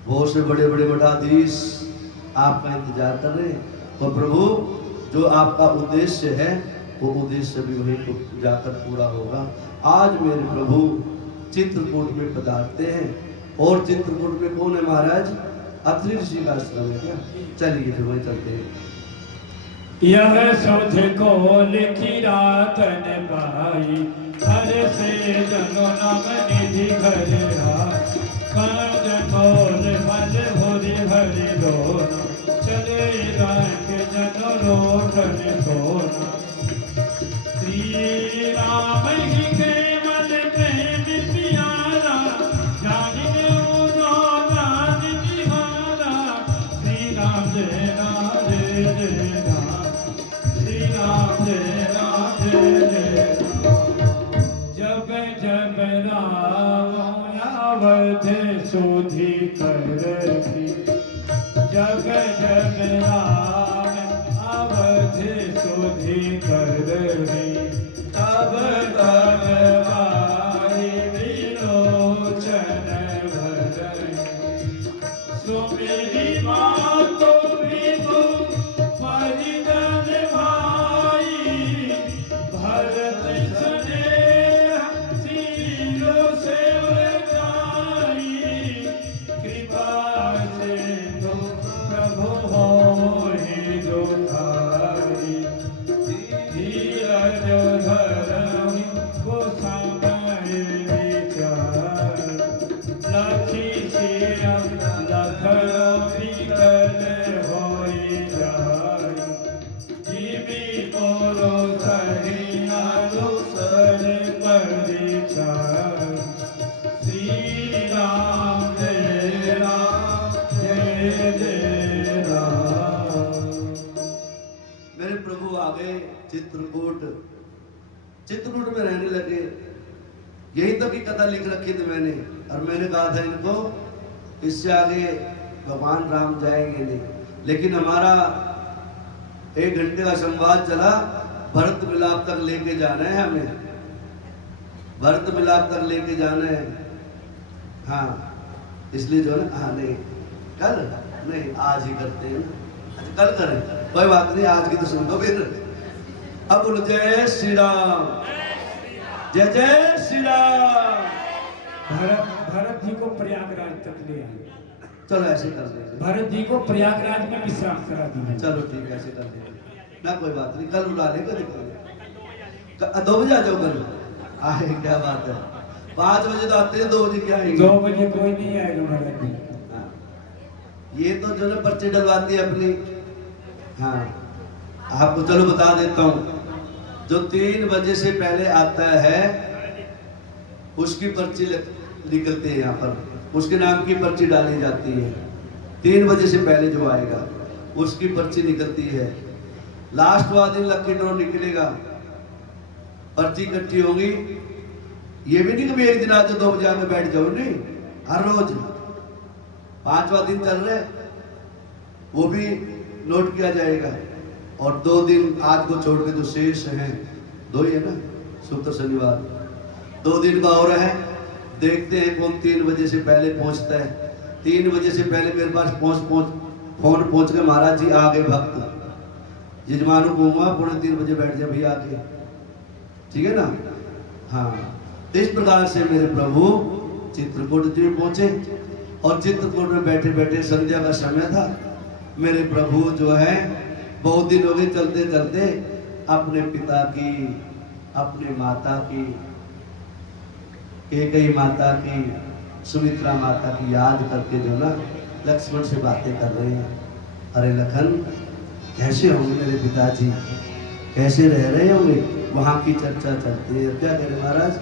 बहुत से बड़े बड़े मठाधीश आपका इंतजार कर रहे हैं। और प्रभु जो आपका उद्देश्य है वो उद्देश्य भी वहीं को जाकर पूरा होगा। आज मेरे प्रभु चित्रकूट में पधारते हैं। और चित्रकूट में कौन है महाराज? अत्रि ऋषि का आश्रम है क्या? चलिए फिर वहीं चलते हैं। यह सुध को लिखी रातन पाई, हरे से जनो नाम निधि घरे काज मोल फल भोरी भरी दोना चले रंग जनो लोटन सोना श्री राम ही केवल प्रेम प्यारा जानिने उनो राज निहारा श्री राम जय राधे जय राम श्री राम जय राधे जय जब जब राम अवध सुधि करती जब जब राम अवध सुधि करती तब तब वारी विलोचन भरती सुमेरी मातो विदु परिजन भाई भरत स्नेह सीलो सेवकाई कृपा से दो प्रभु होहि दुखाई धीरज धरम गोसाई विचार लखी श्याम लखन विकल होई जाई जीवी मोरो सही अनुसर परिचार श्री राम जय राम। मेरे प्रभु आ गए चित्रकूट में रहने लगे। यही तक की कथा लिख रखी थी मैंने, और मैंने कहा था इनको इससे आगे भगवान राम जाएंगे नहीं। लेकिन हमारा 1 घंटे का संवाद चला, भरत मिलाप तक लेके जाना है हमें, भरत मिलाप तक लेके जाना है। हाँ, इसलिए जो है ना, हाँ नहीं कल नहीं, आज ही करते हैं ना। अच्छा कल करें, कोई बात नहीं, आज की तो सुन दो फिर। अब बोलो जय श्री राम, जय जय श्री राम। भरत जी को प्रयागराज तक ले आए। चलो ऐसे कर देंगे, भरत जी को प्रयागराज में विश्राम करा दिया। चलो ठीक है, ऐसे कर देंगे ना, कोई बात नहीं, कल बुला लेंगे, दिक्कत 2 बजे आ जाओ कल। आए क्या बात है, 5 बजे तो आते हैं, 2 बजे क्या आएंगे? 2 बजे कोई नहीं आएगा भरत जी। हाँ, ये तो जो ना पर्चे डलवाती है अपनी। हाँ, आपको चलो बता देता हूँ, जो 3 बजे से पहले आता है उसकी पर्ची निकलती है यहाँ पर, उसके नाम की पर्ची डाली जाती है। 3 बजे से पहले जो आएगा उसकी पर्ची निकलती है। लास्ट वाला दिन लकी ड्रॉ निकलेगा, पर्ची इकट्ठी होगी। ये भी नहीं कि एक दिन आज 2 बजे आके बैठ जाओ, नहीं, हर रोज 5वां दिन चल रहे वो भी नोट किया जाएगा। और 2 दिन आज को छोड़ के जो शेष हैं, 2 ही है ना, शुक्र शनिवार, 2 दिन का और है। देखते हैं कौन 3 बजे से पहले पहुंचता है। 3 बजे से पहले मेरे पास फोन पहुंच गए, महाराज जी आ गए भक्त, यजमानों को हुआ 3:45 बजे बैठ जाए भैया आके, ठीक है ना। हाँ, तो इस प्रकार से मेरे प्रभु चित्रकूट जी पहुंचे, और चित्रकूट में बैठे बैठे संध्या का समय था। मेरे प्रभु जो है बहुत दिन हो गए चलते चलते अपने पिता की, अपने माता की, कैकेयी माता की, सुमित्रा माता की याद करके जो ना लक्ष्मण से बातें कर रहे हैं। अरे लखन, कैसे होंगे मेरे पिताजी, कैसे रह रहे होंगे, वहां की चर्चा चलती है। क्या करें महाराज,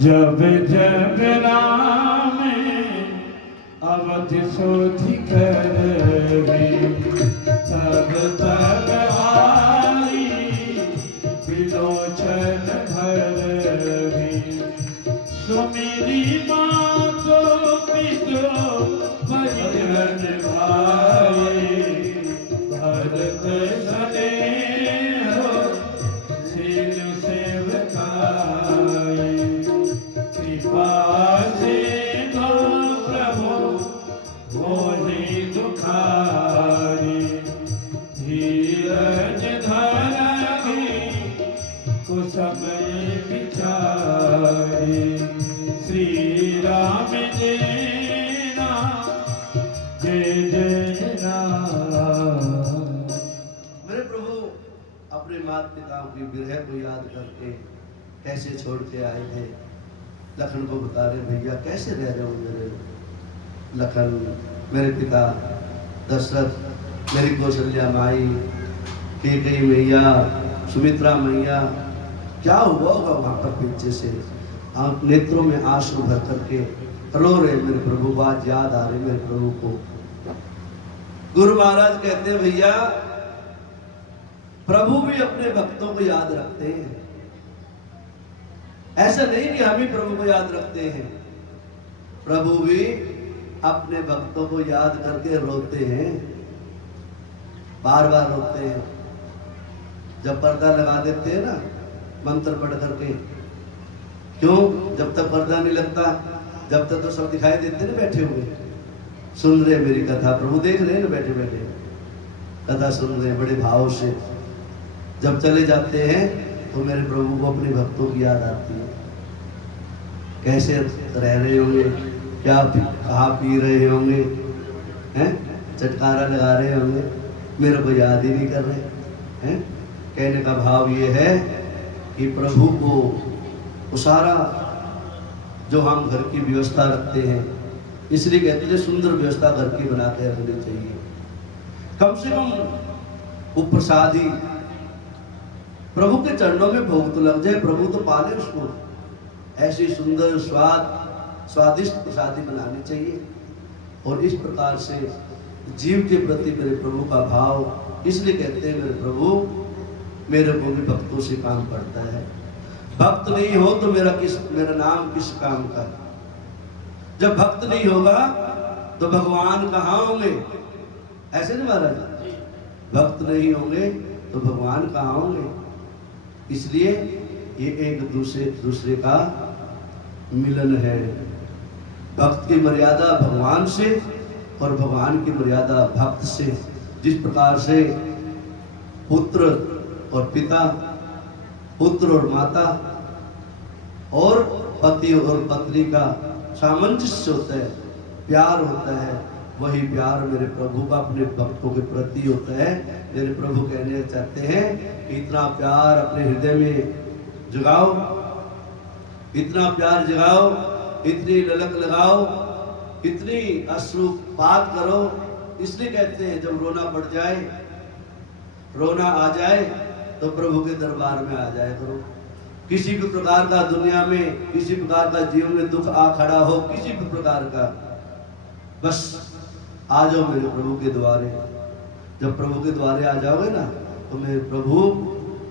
जब जब राम अवधि सोधि करहि तब तब वारी विलोचन भरहि सुमिरी मातो पितो परिजन भाई भरत स्नेह शील सेवकाई कृपा से दो प्रभु होहि दुखारी धीरज धरहि कुशल विचारी श्री राम जय राम जय जय राम। मेरे प्रभु अपने माता पिता की विरह को याद करके कैसे छोड़ के आए थे। लखन को बता रहे भैया कैसे रह रहे हो मेरे लखन, मेरे पिता दशरथ, मेरी कौशल्या माई, कैकेयी मैया, सुमित्रा मैया, क्या हुआ होगा वहां पर पीछे से। आप नेत्रों में आंसू भर करके रो रहे मेरे प्रभु, बात याद आ रही मेरे प्रभु को। गुरु महाराज कहते हैं भैया प्रभु भी अपने भक्तों को याद रखते हैं, ऐसा नहीं कि हम ही प्रभु को याद रखते हैं, प्रभु भी अपने भक्तों को याद करके रोते हैं, बार बार रोते हैं। जब पर्दा लगा देते हैं ना मंत्र पढ़ करके, क्यों? जब तक पर्दा नहीं लगता जब तक तो सब दिखाई देते ना बैठे हुए, सुन रहे मेरी कथा, प्रभु देख रहे हैं ना बैठे बैठे कथा सुन रहे बड़े भाव से। जब चले जाते हैं तो मेरे प्रभु को अपने भक्तों की याद आती है, कैसे रह रहे होंगे, क्या कहा पी रहे होंगे, हैं चटकारा लगा रहे होंगे, मेरे को याद ही नहीं कर रहे हैं। कहने का भाव ये है कि प्रभु को वो सारा जो हम घर की व्यवस्था रखते हैं, इसलिए कहते हैं सुंदर व्यवस्था घर की बना के रखनी चाहिए। कम से कम वो प्रसादी प्रभु के चरणों में भोग तो लग जाए, प्रभु तो पाले उसको, ऐसी सुंदर स्वादिष्ट प्रसादी बनानी चाहिए। और इस प्रकार से जीव के प्रति मेरे प्रभु का भाव, इसलिए कहते हैं मेरे प्रभु मेरे को भी भक्तों से काम पड़ता है, भक्त नहीं हो तो मेरा नाम किस काम का। जब भक्त नहीं होगा तो भगवान कहाँ होंगे, ऐसे नहीं महाराज, भक्त नहीं होंगे तो भगवान कहाँ होंगे। इसलिए ये एक दूसरे का मिलन है। भक्त की मर्यादा भगवान से और भगवान की मर्यादा भक्त से। जिस प्रकार से पुत्र और पिता, पुत्र और माता और पति और पत्नी का सामंजस्य होता है, प्यार होता है, वही प्यार मेरे प्रभु का अपने भक्तों के प्रति होता है। मेरे प्रभु कहने चाहते हैं कि इतना प्यार अपने हृदय में जगाओ, इतना प्यार जगाओ, इतनी ललक लगाओ, इतनी अश्रुपात करो। इसलिए कहते हैं जब रोना पड़ जाए, रोना आ जाए तो प्रभु के दरबार में आ जाए करो। किसी भी प्रकार का दुनिया में, किसी प्रकार का जीवन में दुख आ खड़ा हो, किसी भी प्रकार का, बस आ जाओ मेरे प्रभु के द्वारे। जब प्रभु के द्वारे आ जाओगे ना तो मेरे प्रभु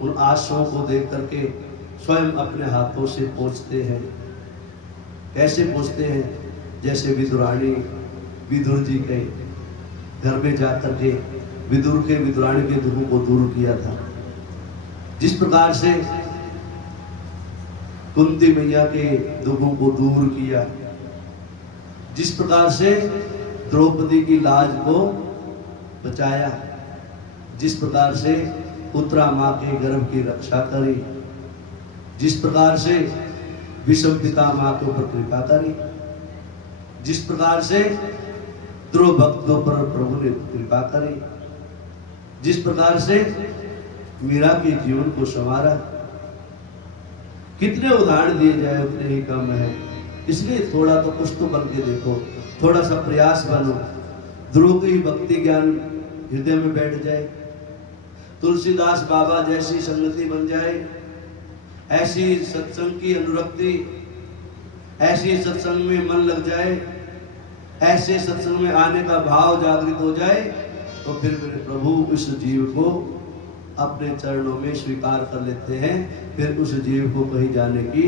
उन आंसुओं को देख करके स्वयं अपने हाथों से पोंछते हैं। कैसे पोंछते हैं? जैसे विदुरानी विदुर जी के घर में जाकर के विदुरानी के दुखों को दूर किया था, जिस प्रकार से कुंती मैया के दुखों को दूर किया, जिस प्रकार से द्रौपदी की लाज को बचाया, जिस प्रकार से उत्तरा माँ के गर्भ की रक्षा करी, जिस प्रकार से विषम पिता माँ के ऊपर कृपा करी, जिस प्रकार से ध्रुव भक्तों पर प्रभु ने कृपा करी, जिस प्रकार से मीरा के जीवन को संवारा। कितने उदाहरण दिए जाए उतने ही कम है। इसलिए थोड़ा तो कुछ तो बन के देखो, थोड़ा सा प्रयास बनो, ध्रुव की भक्ति ज्ञान हृदय में बैठ जाए, तुलसीदास बाबा जैसी संगति बन जाए, ऐसी सत्संग की अनुरक्ति, ऐसी सत्संग में मन लग जाए, ऐसे सत्संग में आने का भाव जागृत हो जाए, तो फिर मेरे प्रभु उस जीव को अपने चरणों में स्वीकार कर लेते हैं। फिर उस जीव को कहीं जाने की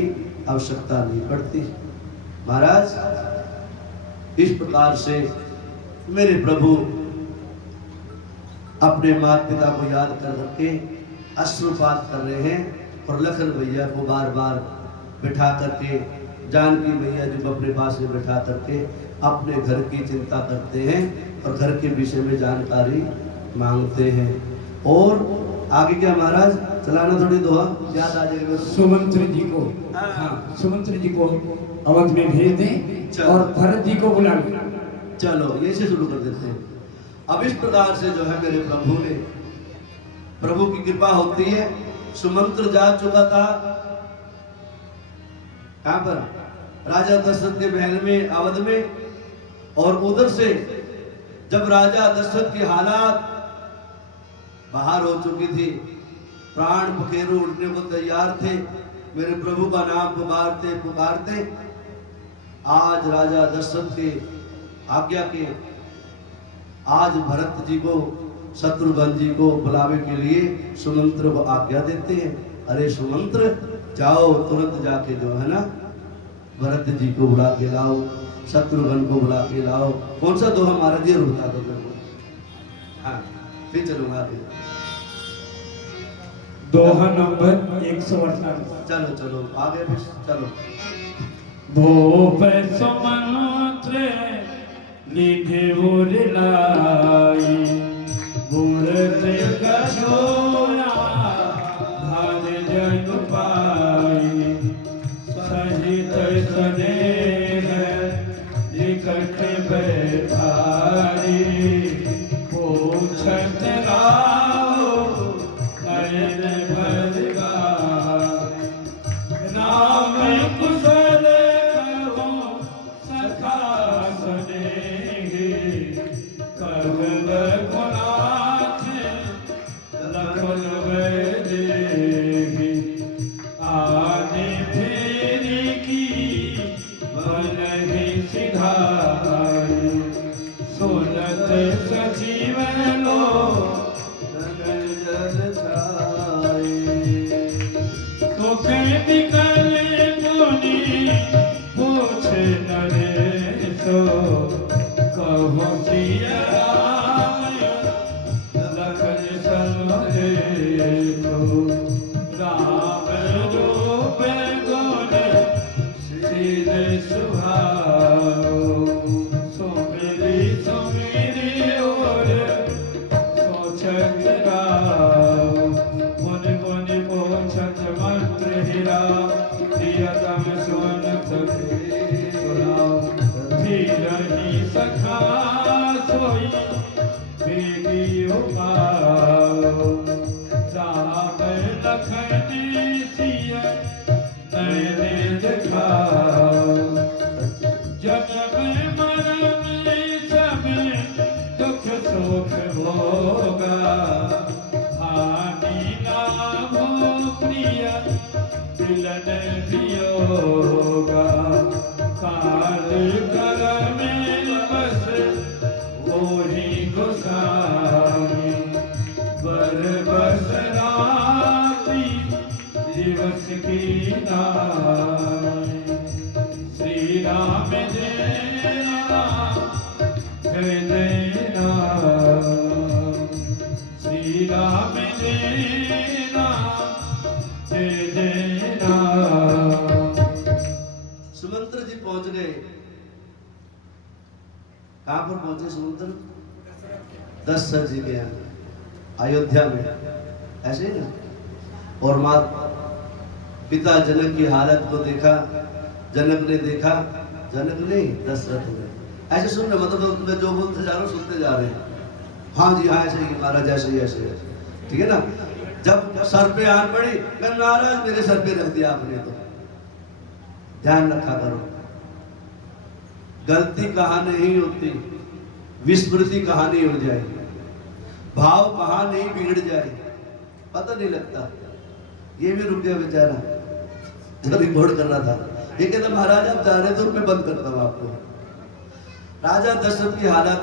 आवश्यकता नहीं पड़ती। महाराज इस प्रकार से मेरे प्रभु अपने माता पिता को याद कर करके अश्रुपात कर रहे हैं और लखन भैया को बार बार बिठा करके, जानकी मैया जी को अपने पास में बिठा करके अपने घर की चिंता करते हैं और घर के विषय में जानकारी मांगते हैं। और आगे क्या महाराज चलाना, थोड़ी दोहा याद आ जाएगी। सुमंत्र जी को, हाँ सुमंत्र जी को अवध में भेज दें और भरत जी को बुला लें। चलो ये से शुरू कर देते हैं। अब इस प्रकार से जो है मेरे प्रभु ने, प्रभु की कृपा होती है। सुमंत्र जा चुका था, कहां पर? राजा दशरथ के महल में, अवध में। और उधर से जब राजा दशरथ की हालात बाहर हो चुकी थी, प्राण पखेरु उठने को तैयार थे, मेरे प्रभु का नाम पुकारते पुकारते आज राजा दशरथ के आज्ञा के आज भरत जी को, शत्रुघ्न जी को बुलावे के लिए सुमंत्र को आज्ञा देते हैं। अरे सुमंत्र, जाओ तुरंत जाके जो है ना भरत जी को बुला के लाओ, शत्रुघ्न को बुला के लाओ। कौन सा दोहा महाराज जी रुकता दो मेरे को? हाँ, फिर चलूंगा आगे। दोहा नंबर 148। चलो चलो आगे फिर चलो। भूप सुमंत्र लिखे उरलाई, बुढ़ते कछोरा धार जग पाई, सहित स्नेह निकट बैठाई, पूछत राहो नयन भर गाय, राम कुशल कहो सखा सनेहि, कबल गुनाथ लखन वैदेही, आने फेरी की बनहि सिधाई, सुनत सजीवनो निकल मुनि पूछ नरेशो, कहो सिया राम लखन समेतो, राम रूप गुण शील सुभाओ, सुमिरि सुमिरि और सोचत राम, मुनि मुनि पोछत मंत्र हिरा, प्रियतम सुनत सुनाओ, धीरहि सखा सोई बेगी उपाओ, राम लखन सिया नयन दिखाओ, जन्म मरण सब दुख सुख भोगा, हानि लाभो प्रिय मिलन वियोगा, काल कर में बस ओहि गोसाई, बर बस राति दिवस की नाई, श्री राम जय राम जय जय राम, श्री राम जय राम जय जय राम। सुमंत्र जी पहुंच गए। कहां पर पहुंचे सुमंत्र? दशरथ जी के यहाँ अयोध्या में, ऐसे ही ना। और मात पिता जनक की हालत को देखा, जनक ने देखा, जनक नहीं दशरथ ने ऐसे सुन रहे, मतलब मैं जो बोलते जा रहा हूँ सुनते जा रहे हैं। हाँ जी हाँ, ऐसे ही महाराज, ऐसे ही ऐसे, ठीक है ना। जब सर पे आन पड़ी, मैं महाराज मेरे सर पे रख दिया आपने, तो ध्यान रखा करो, गलती कहाँ नहीं होती, विस्मृति कहाँ नहीं हो जाए, भाव कहाँ नहीं बिगड़ जाए, पता नहीं लगता। ये भी रुक गया बेचारा, जो रिकॉर्ड कर रहा था। ये कहता महाराज आप जा रहे तो मैं बंद करता हूँ आपको। राजा दशरथ की हालत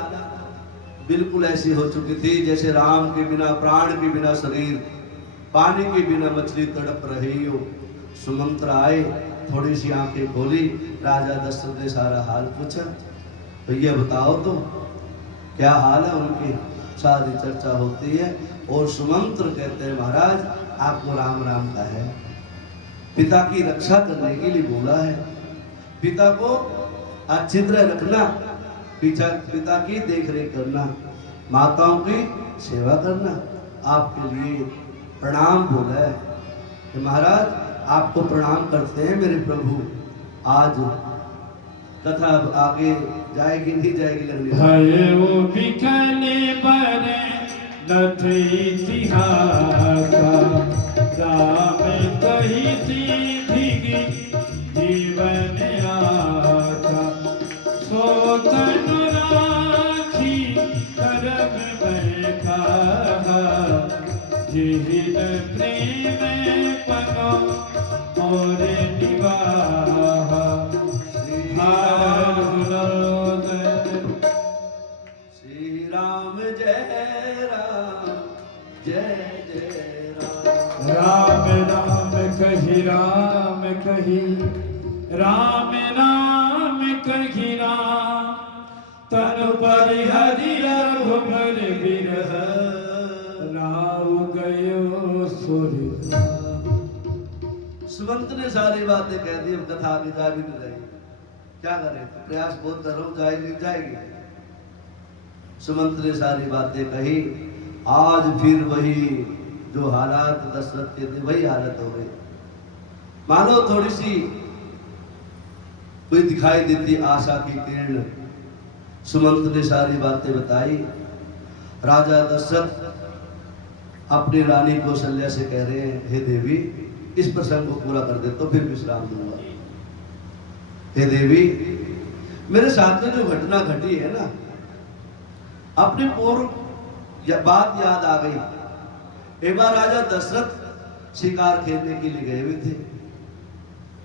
बिल्कुल ऐसी हो चुकी थी जैसे राम के बिना प्राण के बिना शरीर, पानी के बिना मछली तड़प रही हो। सुमंत्र आए, थोड़ी सी आंखें खोली, राजा दशरथ ने सारा हाल पूछा, भैया बताओ तो क्या हाल है उनकी। सारी चर्चा होती है और सुमंत्र कहते हैं महाराज आपको राम राम का है, पिता की रक्षा करने के लिए बोला है, पिता को अच्छी तरह रखना, पिता की देखरेख करना, माताओं की सेवा करना, आपके लिए प्रणाम बोला है कि महाराज आपको प्रणाम करते हैं मेरे प्रभु। आज कथा आगे जाएगी नहीं जाएगी लगने वो बिकने बने नथ इतिहास, राम कही थी भीगी जीव विहीन प्रेम पनो और निवाह श्री राम जय राम जय जय राम। राम राम कही राम कही राम राम कही राम तन पर हरि रघुबर बिरह राव गयो सुरि। सुमंत ने सारी बातें कह दी, अब कथा आगे जा भी नहीं रही, क्या करें, प्रयास बहुत कर रहा हूं, जाए नहीं जाएगी। सुमंत ने सारी बातें कही, आज फिर वही जो हालात दशरथ के थे वही हालत हो गई। मानो थोड़ी सी कोई दिखाई देती आशा की किरण। सुमंत ने सारी बातें बताई। राजा दशरथ अपनी रानी कौशल्या से कह रहे हैं, हे देवी इस प्रसंग को पूरा कर दे तो फिर विश्राम दूंगा। हे देवी, मेरे साथ में जो घटना घटी है ना, अपनी पूर्व बात याद आ गई। एक बार राजा दशरथ शिकार खेलने के लिए गए हुए थे,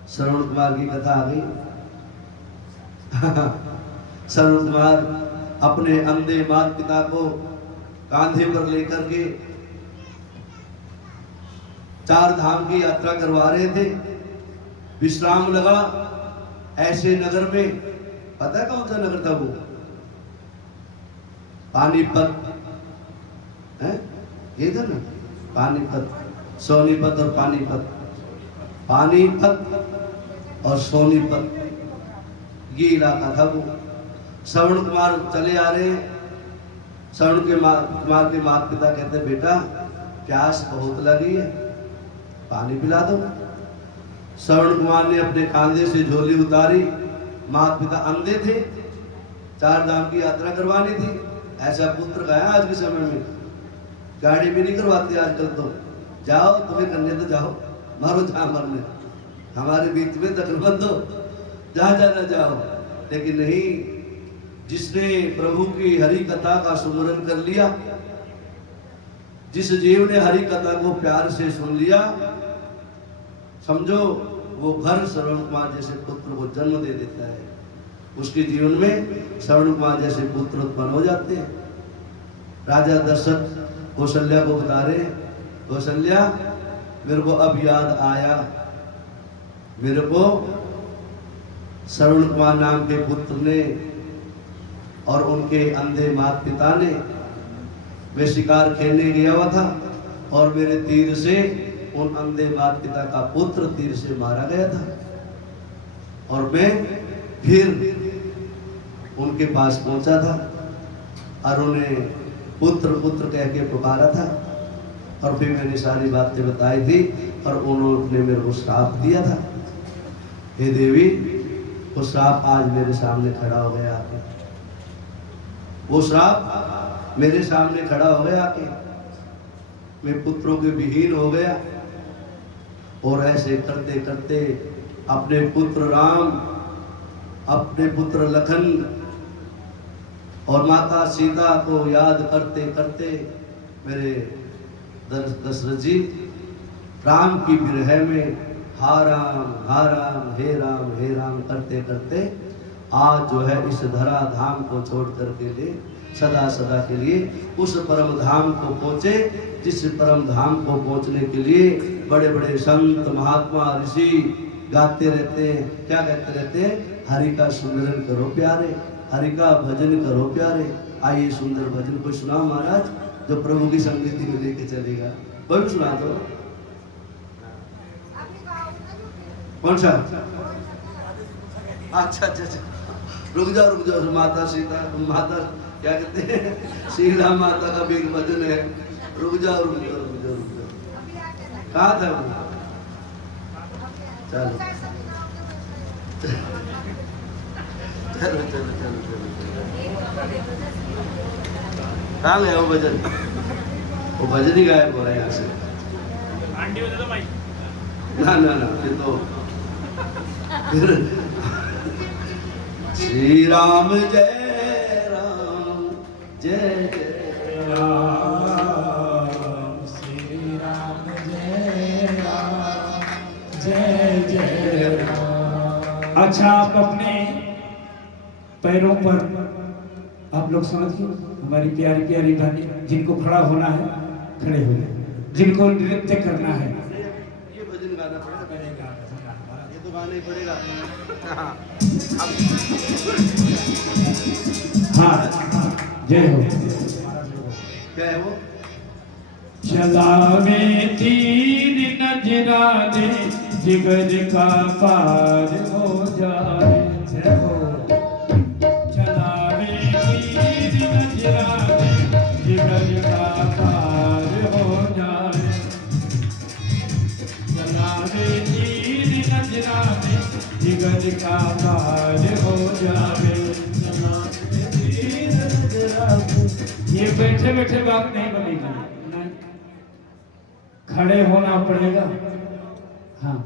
श्रवण कुमार की कथा आ गई। श्रवण कुमार अपने अंधे माता पिता को कांधे पर लेकर के 4 धाम की यात्रा करवा रहे थे। विश्राम लगा ऐसे नगर में, पता है कौन सा नगर था वो? पानीपत है, ये था ना पानीपत, सोनीपत और पानीपत, पानीपत और सोनीपत, ये इलाका था वो। श्रवण कुमार चले आ रहे हैं। श्रवण कुमार के माता पिता कहते, बेटा प्यास बहुत लगी है, पानी पिला दो। श्रवण कुमार ने अपने कांधे से झोली उतारी। माता पिता अंधे थे, 4 धाम की यात्रा करवानी थी। ऐसा पुत्र का है आज के समय में, गाड़ी भी नहीं करवाती आजकल। तो जाओ, तुम्हें करने तो जाओ, मारो जहां मरने, हमारे बीच में दखल मत दो, जहां जाना जाओ। लेकिन नहीं, जिसने प्रभु की हरि कथा का सुमरन कर लिया, जिस जीव ने हरि कथा को प्यार से सुन लिया, समझो वो घर श्रवण कुमार जैसे पुत्र को जन्म दे देता है। उसके जीवन में श्रवण कुमार जैसे पुत्र उत्पन्न हो जाते हैं। राजा दशरथ कौशल्या को बता रहे, कौशल्या मेरे को अब याद आया, मेरे को श्रवण कुमार नाम के पुत्र ने और उनके अंधे माता पिता ने, मैं शिकार खेलने गया हुआ था और मेरे तीर से उन अंधे माता पिता का पुत्र तीर से मारा गया था, और मैं फिर उनके पास पहुंचा था और उन्हें पुत्र पुत्र कह के पुकारा था, और फिर मैंने सारी बातें बताई थी और उन्होंने मेरे को श्राप दिया था। हे देवी, वो श्राप आज मेरे सामने खड़ा हो गया आके, वो श्राप मेरे सामने खड़ा हो गया आके, मैं पुत्रों के विहीन हो गया। और ऐसे करते करते अपने पुत्र राम, अपने पुत्र लखन और माता सीता को याद करते करते मेरे दशरथ जी राम की विरह में हा राम हे राम करते करते आज जो है इस धरा धाम को छोड़ करके ले सदा सदा के लिए उस परम धाम को पहुँचे, जिस परम धाम को पहुँचने के लिए बड़े बड़े संत महात्मा ऋषि गाते रहते हैं। क्या कहते रहते हैं? हरि का सुमिरन करो प्यारे, हरि का भजन करो प्यारे। आइए सुंदर भजन को सुनाओ महाराज, जो प्रभु की संगति में लेके चलेगा। कोई भी सुना दो। कौन सा? अच्छा, रुक जाओ। माता सीता, माता क्या कहते हैं, शीला माता का भी भजन है। रुक जाओ। कहाँ था वो? चलो कहाँ गया वो भजन? वो भजन ही गायब हो रहा है यहाँ से। ना फिर तो फिर श्री राम जय राम जय जय राम, श्री अच्छा आप अपने पैरों पर आप लोग समझिए, हमारी प्यारी प्यारी बहनी जिनको खड़ा होना है खड़े हो जाए, जिनको नृत्य करना है ये भजन गाना पड़ेगा, ये तो गाना ही पड़ेगा। हाँ जय हो। क्या है वो? चलावे तीर नजराने जिगर का पार हो जाए। जय हो। चलावे तीर नजराने जिगर का पार हो जाए। चलावे तीर नजराने जिगर का पार हो जाए। ये बैठे बैठे बात नहीं बनेगी, खड़े होना पड़ेगा। हाँ